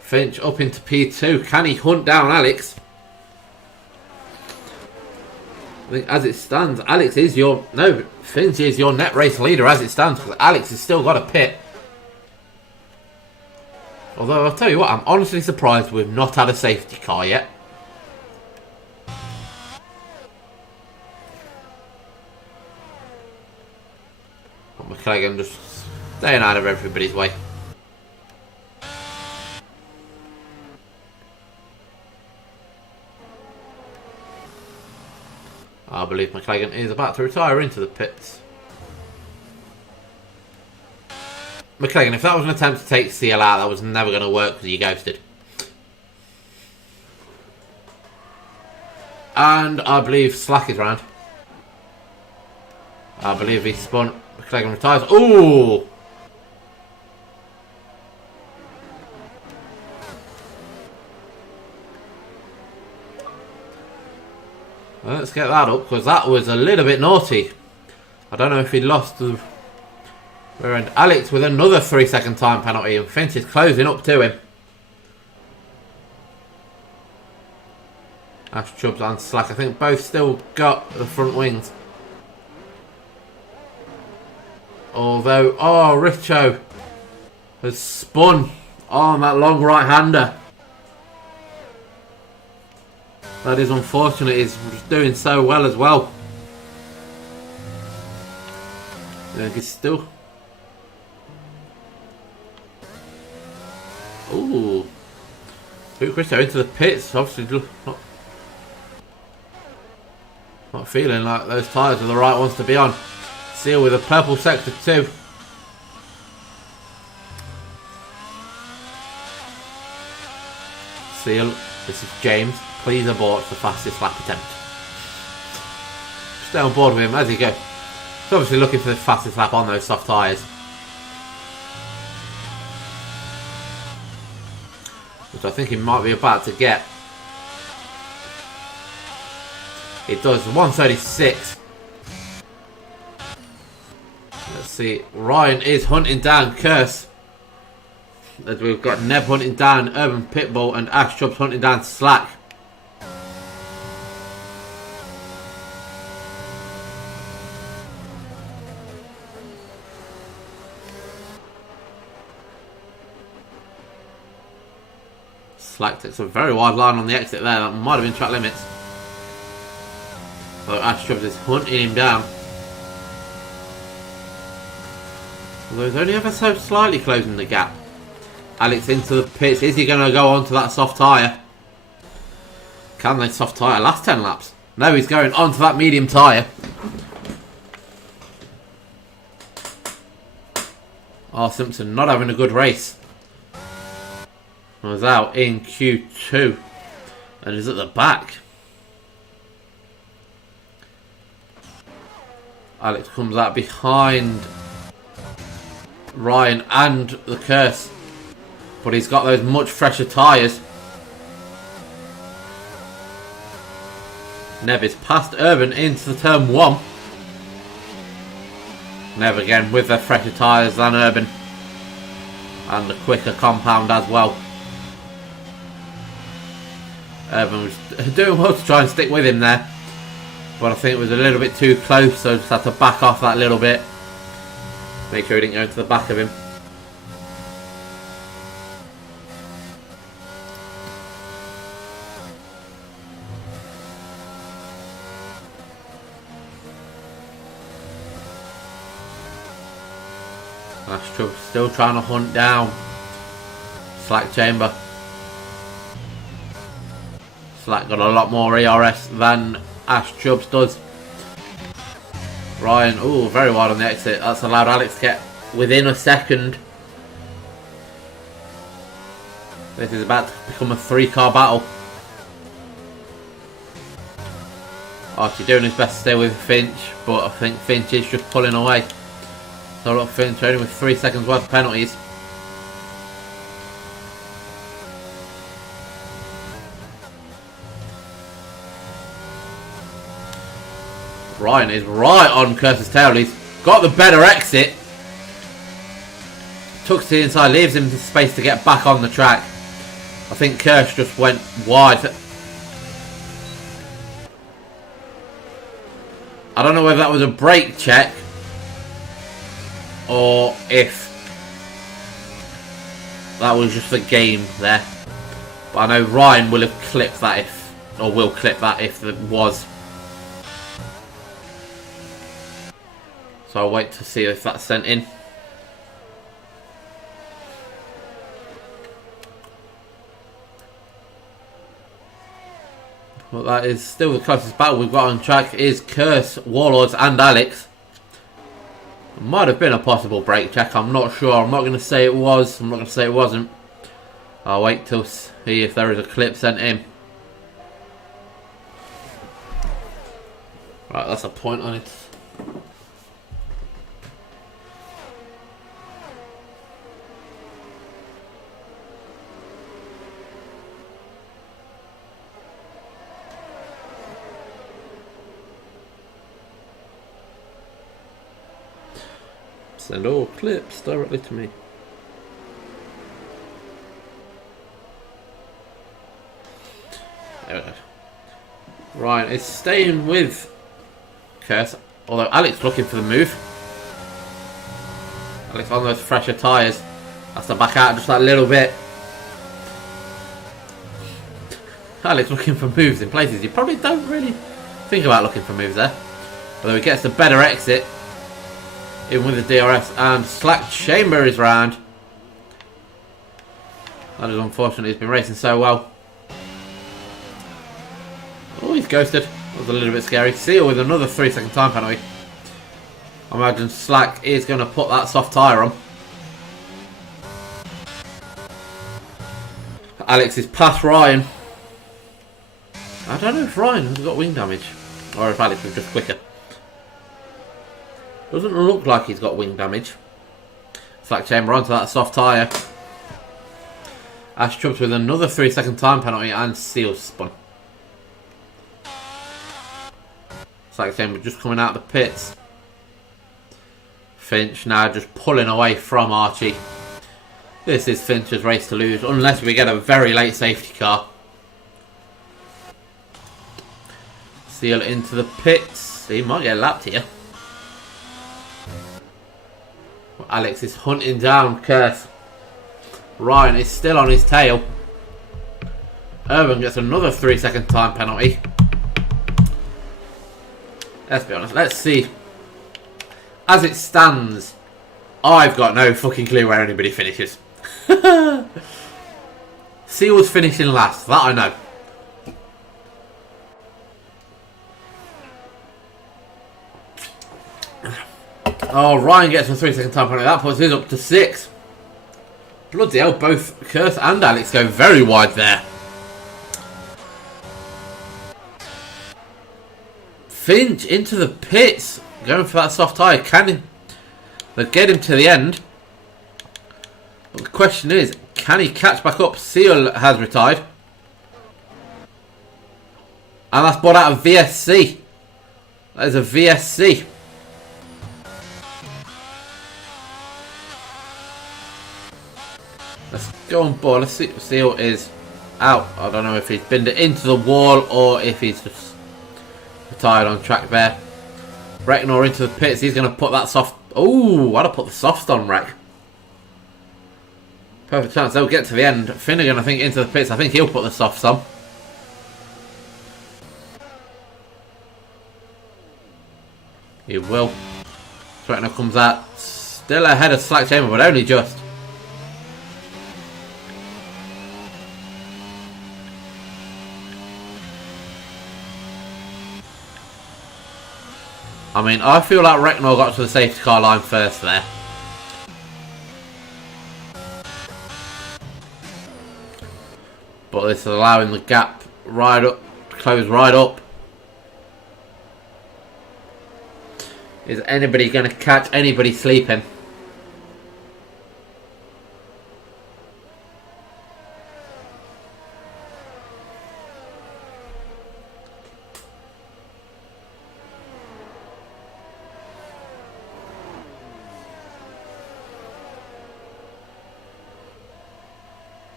Finch up into P2. Can he hunt down Alex? I think as it stands, Alex is your... No, Finch is your net race leader as it stands, because Alex has still got a pit. Although, I'll tell you what, I'm honestly surprised we've not had a safety car yet. But McLaren just staying out of everybody's way. I believe McLaren is about to retire into the pits. McLaren, if that was an attempt to take CL out, that was never going to work because you ghosted. And I believe Slack is round. I believe he spun. McLaren retires. Ooh! Well, let's get that up because that was a little bit naughty. I don't know if he lost the... And Alex with another 3-second time penalty, and Finch is closing up to him. Ash Chubbs and Slack, I think both still got the front wings. Although, oh, Richo has spun on that long right-hander. That is unfortunate, he's doing so well as well. Yeah, he's still... Ooh. Luke Richo into the pits. Obviously not feeling like those tyres are the right ones to be on. Seal with a purple sector 2. Seal, this is James. Please abort the fastest lap attempt. Stay on board with him as he goes. He's obviously looking for the fastest lap on those soft tyres. Which I think he might be about to get. It does, 136. Let's see, Ryan is hunting down Curse. As we've got Neb hunting down Urban Pitbull and Ash Chubbs hunting down Slack. Slack takes a very wide line on the exit there. That might have been track limits. So Ash Chubbs is hunting him down. Although he's only ever so slightly closing the gap. Alex into the pits. Is he going to go on to that soft tyre? Can the soft tyre last 10 laps? No, he's going on to that medium tyre. Oh, Simpson not having a good race. Was out in Q2 and is at the back. Alex comes out behind Ryan and the Curse, but he's got those much fresher tyres. Nev is past Urban into turn 1. Nev again with the fresher tyres than Urban and the quicker compound as well. Urban was doing well to try and stick with him there. But I think it was a little bit too close, so I just had to back off that little bit. Make sure he didn't go into the back of him. Ash Chubb still trying to hunt down Slack Chamber. Slack got a lot more ERS than Ash Chubbs does. Ryan, ooh, very wide on the exit. That's allowed Alex to get within a second. This is about to become a 3-car battle. Archie doing his best to stay with Finch, but I think Finch is just pulling away. So look, Finch only with 3 seconds worth of penalties. Ryan is right on Curse's tail. He's got the better exit. Tucks to the inside, leaves him the space to get back on the track. I think Curse just went wide. I don't know whether that was a brake check or if that was just a game there. But I know Ryan will have clipped that if, or will clip that if there was. So I'll wait to see if that's sent in. Well, that is still the closest battle we've got on track is Curse, Warlords and Alex. Might have been a possible brake check, I'm not sure. I'm not going to say it was, I'm not going to say it wasn't. I'll wait till see if there is a clip sent in. Right, that's a point on it. Send all clips directly to me. There we go. Ryan is staying with Curse, although Alex looking for the move. Alex on those fresher tyres. That's to back out just that little bit. Alex looking for moves in places you probably don't really think about looking for moves there. Although he gets the better exit. In with the DRS, and Slack Chamber is round. That is unfortunate, he's been racing so well. Oh, he's ghosted. That was a little bit scary. Seal with another 3-second time penalty. I imagine Slack is going to put that soft tyre on. Alex is past Ryan. I don't know if Ryan has got wing damage, or if Alex was just quicker. Doesn't look like he's got wing damage. Slack Chamber onto that soft tyre. Ash Chubbs with another 3-second time penalty and Seal spun. Slack Chamber just coming out of the pits. Finch now just pulling away from Archie. This is Finch's race to lose unless we get a very late safety car. Seal into the pits. He might get lapped here. Alex is hunting down Curse. Ryan is still on his tail. Urban gets another 3-second time penalty. Let's be honest, let's see. As it stands, I've got no fucking clue where anybody finishes. Seal's finishing last, that I know. Oh, Ryan gets a 3-second time penalty. That puts his up to 6. Bloody hell, both Curse and Alex go very wide there. Finch into the pits. Going for that soft tyre. Can they get him to the end? But the question is, can he catch back up? Seal has retired. And that's brought out of VSC. That is a VSC. Let's go on board. Let's see. Seal is out. I don't know if he's binned it into the wall or if he's just tired on track there. Recknor into the pits. He's going to put that soft... Oh, I'd have put the softs on Wreck. Perfect chance. They'll get to the end. Finnegan, I think, into the pits. I think he'll put the softs on. He will. Recknor comes out. Still ahead of Slack Chamber, but only just. I mean, I feel like Recknor got to the safety car line first there. But this is allowing the gap right up, to close right up. Is anybody going to catch anybody sleeping?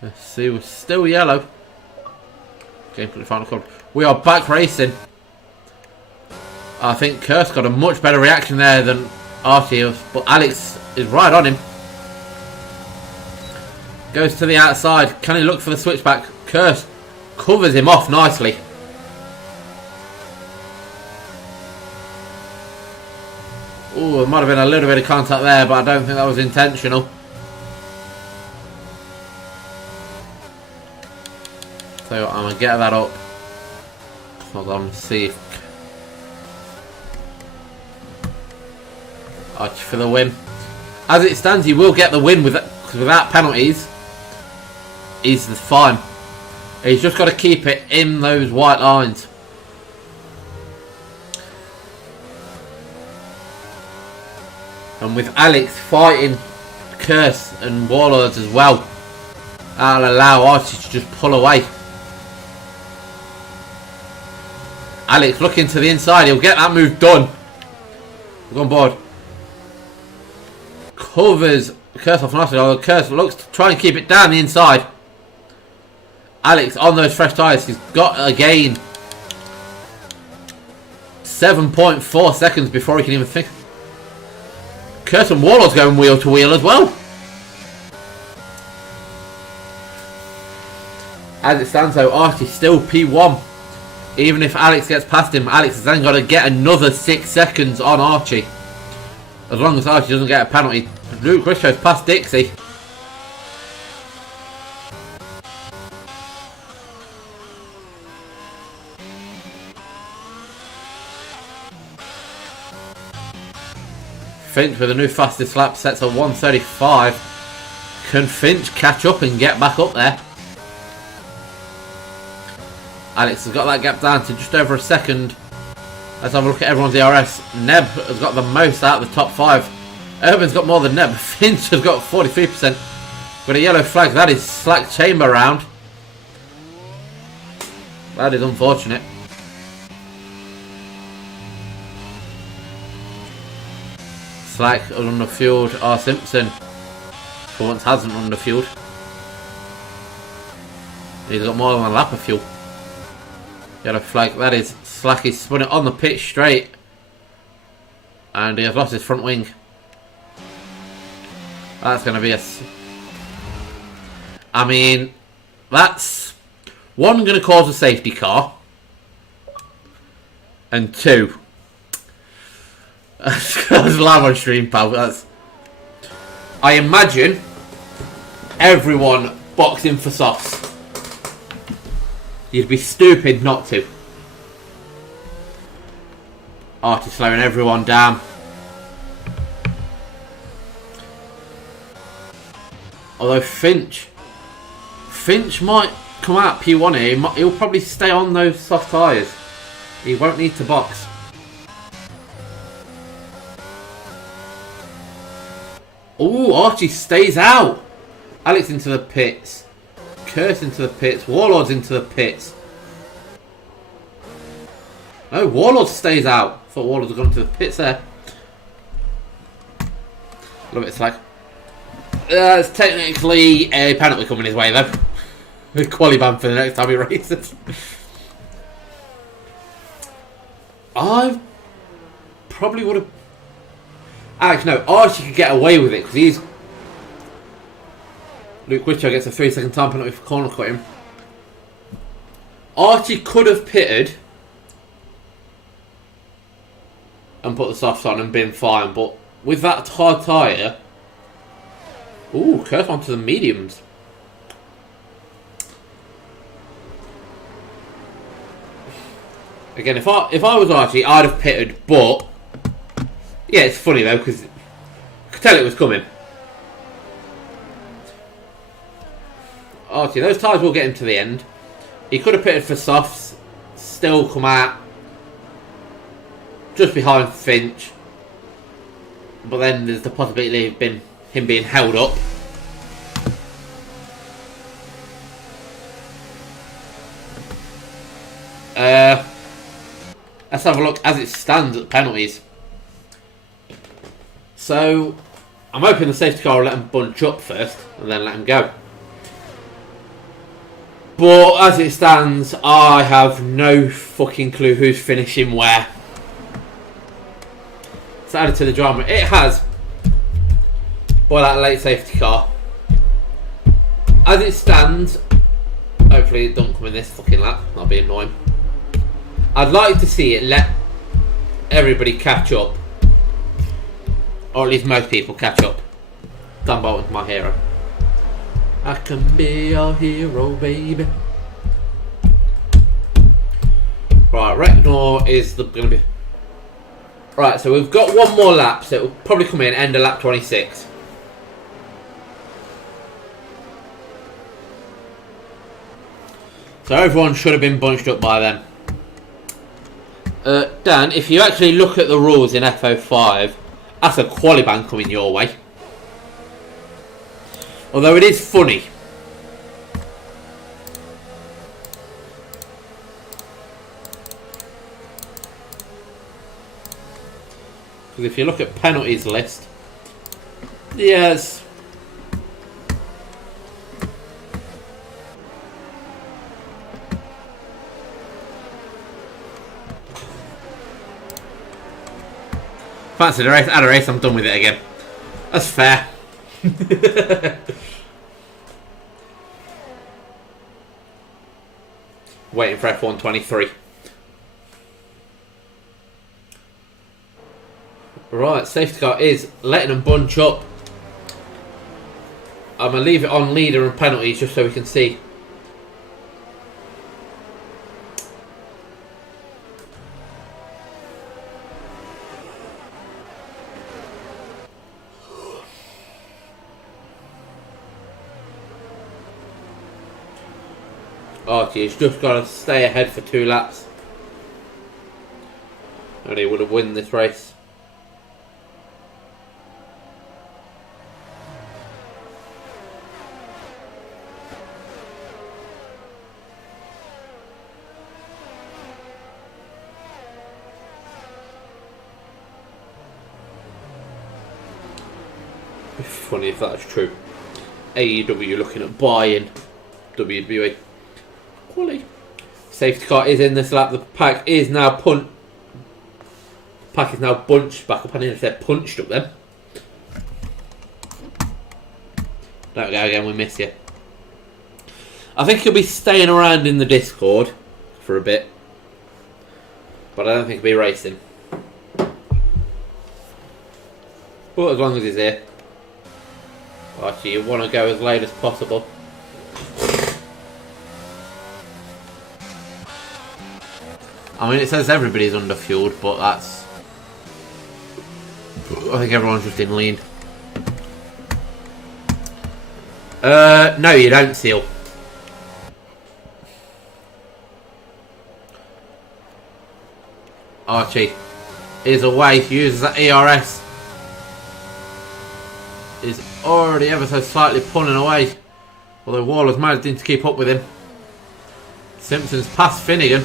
Let's see, we're still yellow. Game for the final call. We are back racing. I think Kurt's got a much better reaction there than Archie was, but Alex is right on him. Goes to the outside. Can he look for the switchback? Kurt covers him off nicely. Oh, there might have been a little bit of contact there, but I don't think that was intentional. So I'm going to get that up. Hold on, see if Archie for the win. As it stands, he will get the win without penalties. He's fine. He's just got to keep it in those white lines. And with Alex fighting Curse and Warlords as well, that'll allow Archie to just pull away. Alex looking to the inside. He'll get that move done. Go on board. Covers Curse off nicely. Although Curse looks to try and keep it down the inside. Alex on those fresh tyres. He's got a gain. 7.4 seconds before he can even think. Curse and Warlord's going wheel to wheel as well. As it stands though, Archie's still P1. Even if Alex gets past him, Alex has then got to get another 6 seconds on Archie. As long as Archie doesn't get a penalty. Luke Briscoe's past Dixie. Finch with a new fastest lap sets at 1:35. Can Finch catch up and get back up there? Alex has got that gap down to just over a second. Let's have a look at everyone's DRS. Neb has got the most out of the top 5. Urban's got more than Neb. Finch has got 43%. Got a yellow flag. That is Slack Chamber round. That is unfortunate. Slack underfueled. R. Simpson for once hasn't underfueled. He's got more than a lap of fuel. Yellow flag. That is Slacky spun it on the pitch straight. And he has lost his front wing. That's going to be a... I mean, that's... 1, going to cause a safety car. And 2... That's live on stream, pal. That's... I imagine everyone boxing for softs. You'd be stupid not to. Archie slowing everyone down. Although Finch might come out P1 here. He'll probably stay on those soft tyres. He won't need to box. Oh, Archie stays out. Alex into the pits. Curse into the pits. Warlords into the pits. No, Warlord stays out. I thought Warlords had gone to the pits there. A little bit slack. There's technically a penalty coming his way though. Quali ban for the next time he races. I probably would have... Actually, no, Archie could get away with it because he's... Luke Witcher gets a 3-second time penalty for corner cutting. Archie could have pitted and put the softs on and been fine, but with that hard tyre... Ooh, curve onto the mediums. Again, if I was Archie, I'd have pitted, but... Yeah, it's funny though, because I could tell it was coming. Archie, those tyres will get him to the end. He could have pitted for softs, still come out just behind Finch. But then there's the possibility of him being held up. Let's have a look as it stands at the penalties. So, I'm hoping the safety car will let him bunch up first and then let him go. But as it stands, I have no fucking clue who's finishing where. It's added to the drama. It has. By that late safety car. As it stands, hopefully it don't come in this fucking lap. That'll be annoying. I'd like to see it let everybody catch up. Or at least most people catch up. Dan Bolton's my hero. I can be your hero, baby. Right, Recknor is going to be... Right, so we've got one more lap, so it will probably come in end of lap 26. So everyone should have been bunched up by then. Dan, if you actually look at the rules in FO5, that's a quali ban coming your way. Although it is funny. Because if you look at penalties list, yes. Fancy the race, add a race, I'm done with it again. That's fair. Waiting for F123. Right, safety car is letting them bunch up. I'm going to leave it on leader and penalties just so we can see. Archie has just got to stay ahead for 2 laps. And he would have won this race. It'd be funny if that's true. AEW looking at buying WWE. Quality. Safety car is in this lap. The pack is now bunched back up. I nearly said punched up then. Don't go again, we miss you. I think he'll be staying around in the Discord for a bit. But I don't think he'll be racing. But as long as he's here. Actually, you want to go as late as possible. I mean, it says everybody's underfueled, but that's... I think everyone's just in lean. No, you don't, Seal. Archie is away, uses that ERS. Is already ever so slightly pulling away. Although Waller's managed to keep up with him. Simpson's past Finnegan.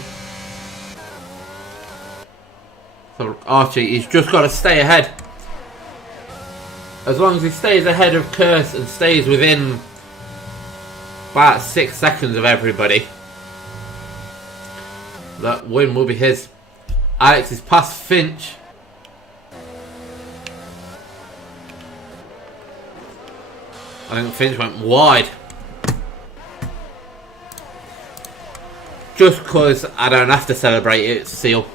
So Archie, he's just got to stay ahead. As long as he stays ahead of Curse and stays within about 6 seconds of everybody, that win will be his. Alex is past Finch. I think Finch went wide. Just because I don't have to celebrate it, Seal.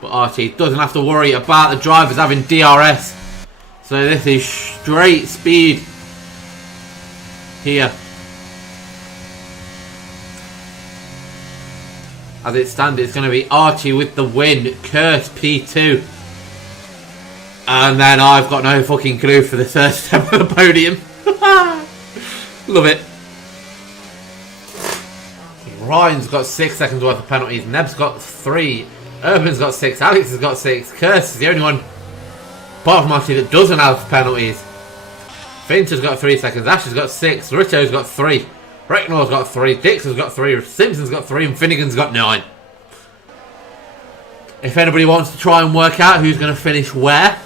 But Archie doesn't have to worry about the drivers having DRS. So this is straight speed here. As it stands, it's going to be Archie with the win. Curse P2. And then I've got no fucking clue for the first step of the podium. Love it. Ryan's got 6 seconds worth of penalties. Neb's got 3. Urban's got 6. Alex has got 6. Curse is the only one, apart from Archie, that doesn't have penalties. Finch has got 3 seconds. Ash has got 6. Richo's got 3. Brecknor's got 3. Dix has got 3. Simpson's got 3. And Finnegan's got 9. If anybody wants to try and work out who's going to finish where,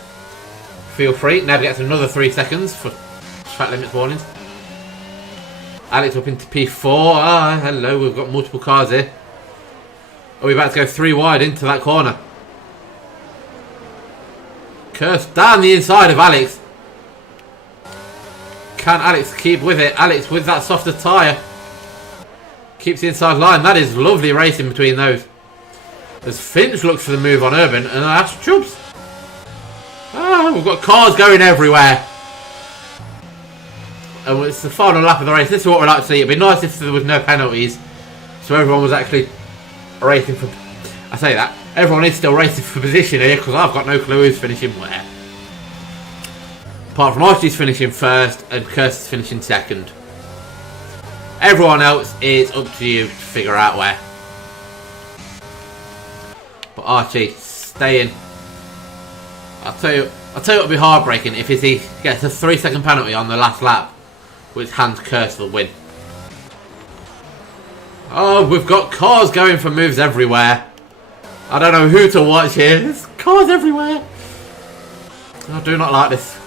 feel free. Neb gets another 3 seconds for track limits warnings. Alex up into P4. Ah, hello, we've got multiple cars here. Are we about to go 3 wide into that corner? Curse down the inside of Alex. Can Alex keep with it? Alex with that softer tyre. Keeps the inside line. That is lovely racing between those. As Finch looks for the move on Urban, and that's Chubbs. Ah, we've got cars going everywhere. And it's the final lap of the race. This is what we'd like to see. It'd be nice if there was no penalties, so everyone was actually racing for... I say that. Everyone is still racing for position here, because I've got no clue who's finishing where. Apart from Archie's finishing first, and Curse is finishing second. Everyone else is up to you to figure out where. But Archie, staying. I'll tell you it'll be heartbreaking if he gets a 3-second penalty on the last lap, which hands Curse the win. Oh, we've got cars going for moves everywhere. I don't know who to watch here. There's cars everywhere. I do not like this.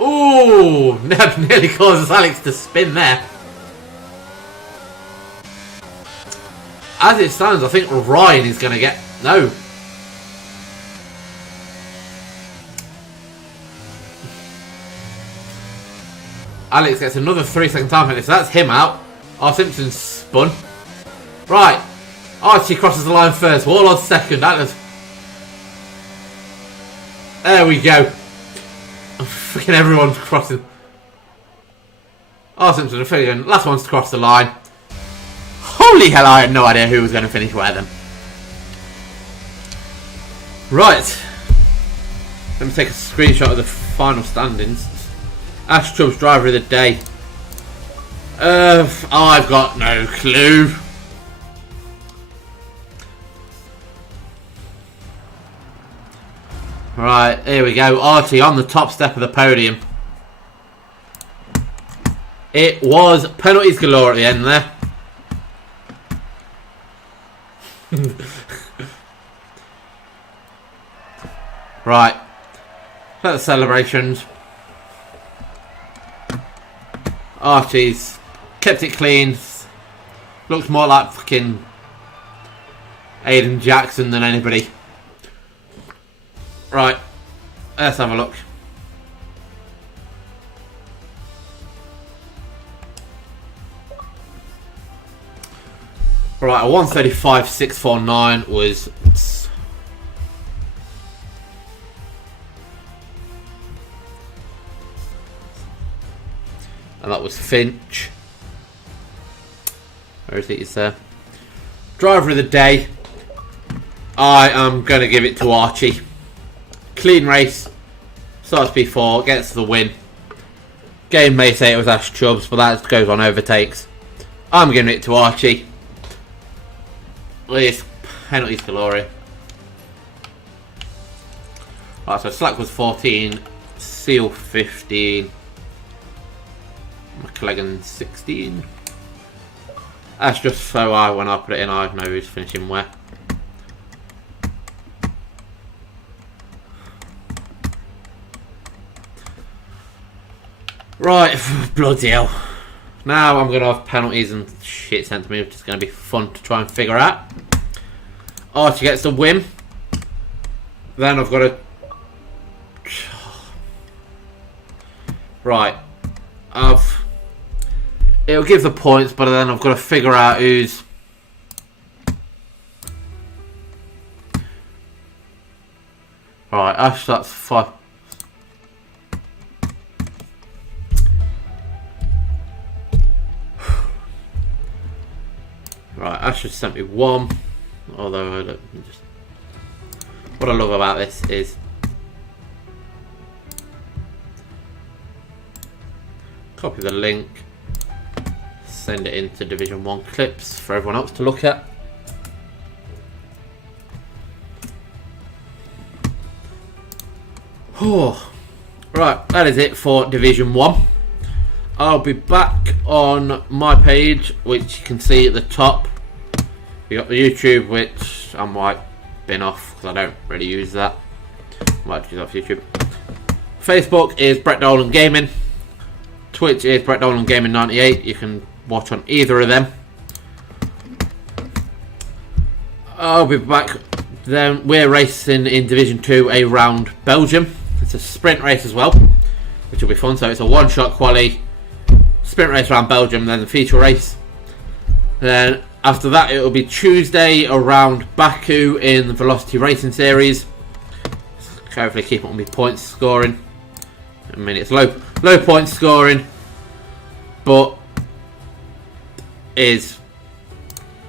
Ooh, Neb nearly causes Alex to spin there. As it stands, I think Ryan is going to get... No. Alex gets another 3-second time penalty, so that's him out. R. Simpson's spun. Right. Archie crosses the line first. Warlord second. Atlas. There we go. Freaking everyone's crossing. R. Simpson and Finnegan. Last one's to cross the line. Holy hell, I had no idea who was going to finish where then. Right. Let me take a screenshot of the final standings. Ash Chubb's driver of the day. I've got no clue. Right, here we go. Archie on the top step of the podium. It was penalties galore at the end there. Right. Let the celebrations. Archie's kept it clean. Looks more like fucking Aiden Jackson than anybody. Right. Let's have a look. Right, a 1:35.649 was... And that was Finch. Where is it? It's there. Driver of the day. I am going to give it to Archie. Clean race. Starts P4. Gets the win. Game may say it was Ash Chubbs, but that goes on overtakes. I'm giving it to Archie. With penalties galore. Right, so Slack was 14. Seal 15. McLagan 16. That's just so when I put it in, I know who's finishing where. Right, bloody hell. Now I'm going to have penalties and shit sent to me, which is going to be fun to try and figure out. Archie gets the win. Then I've got to... Right. It'll give the points, but then I've got to figure out who's... Right, Ash, that's 5. Right, Ash has sent me 1. Although I don't just... What I love about this is copy the link, send it into Division 1 clips for everyone else to look at. Oh, right, that is it for Division 1. I'll be back on my page, which you can see at the top. You got the YouTube, which I might bin off because I don't really use that. I might use that for YouTube. Facebook is Brett Dolan Gaming. Twitch is Brett Dolan Gaming 98. You can watch on either of them. I'll be back. Then we're racing in Division 2 around Belgium. It's a sprint race as well, which will be fun. So it's a one-shot quali, sprint race around Belgium, then the feature race. Then after that, it will be Tuesday around Baku in the Velocity Racing Series. Hopefully keep up with my points scoring. I mean, it's low points scoring, but is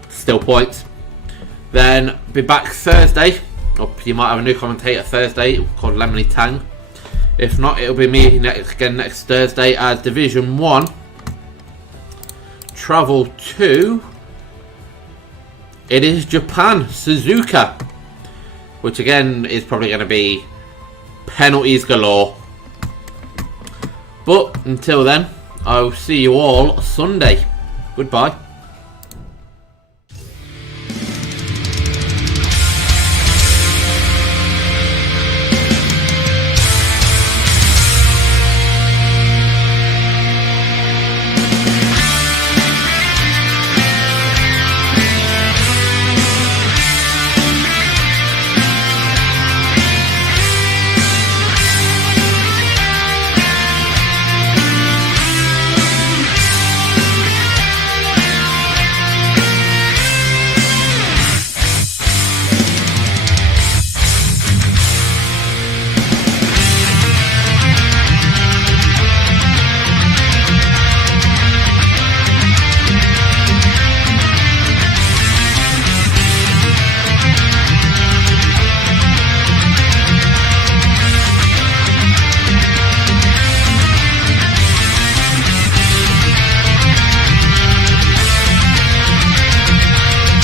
still points. Then be back Thursday. Or you might have a new commentator Thursday called Lemony Tang. If not, it'll be me next Thursday as Division 1 travel to... It is Japan, Suzuka, which again is probably going to be penalties galore. But until then, I'll see you all Sunday. Goodbye.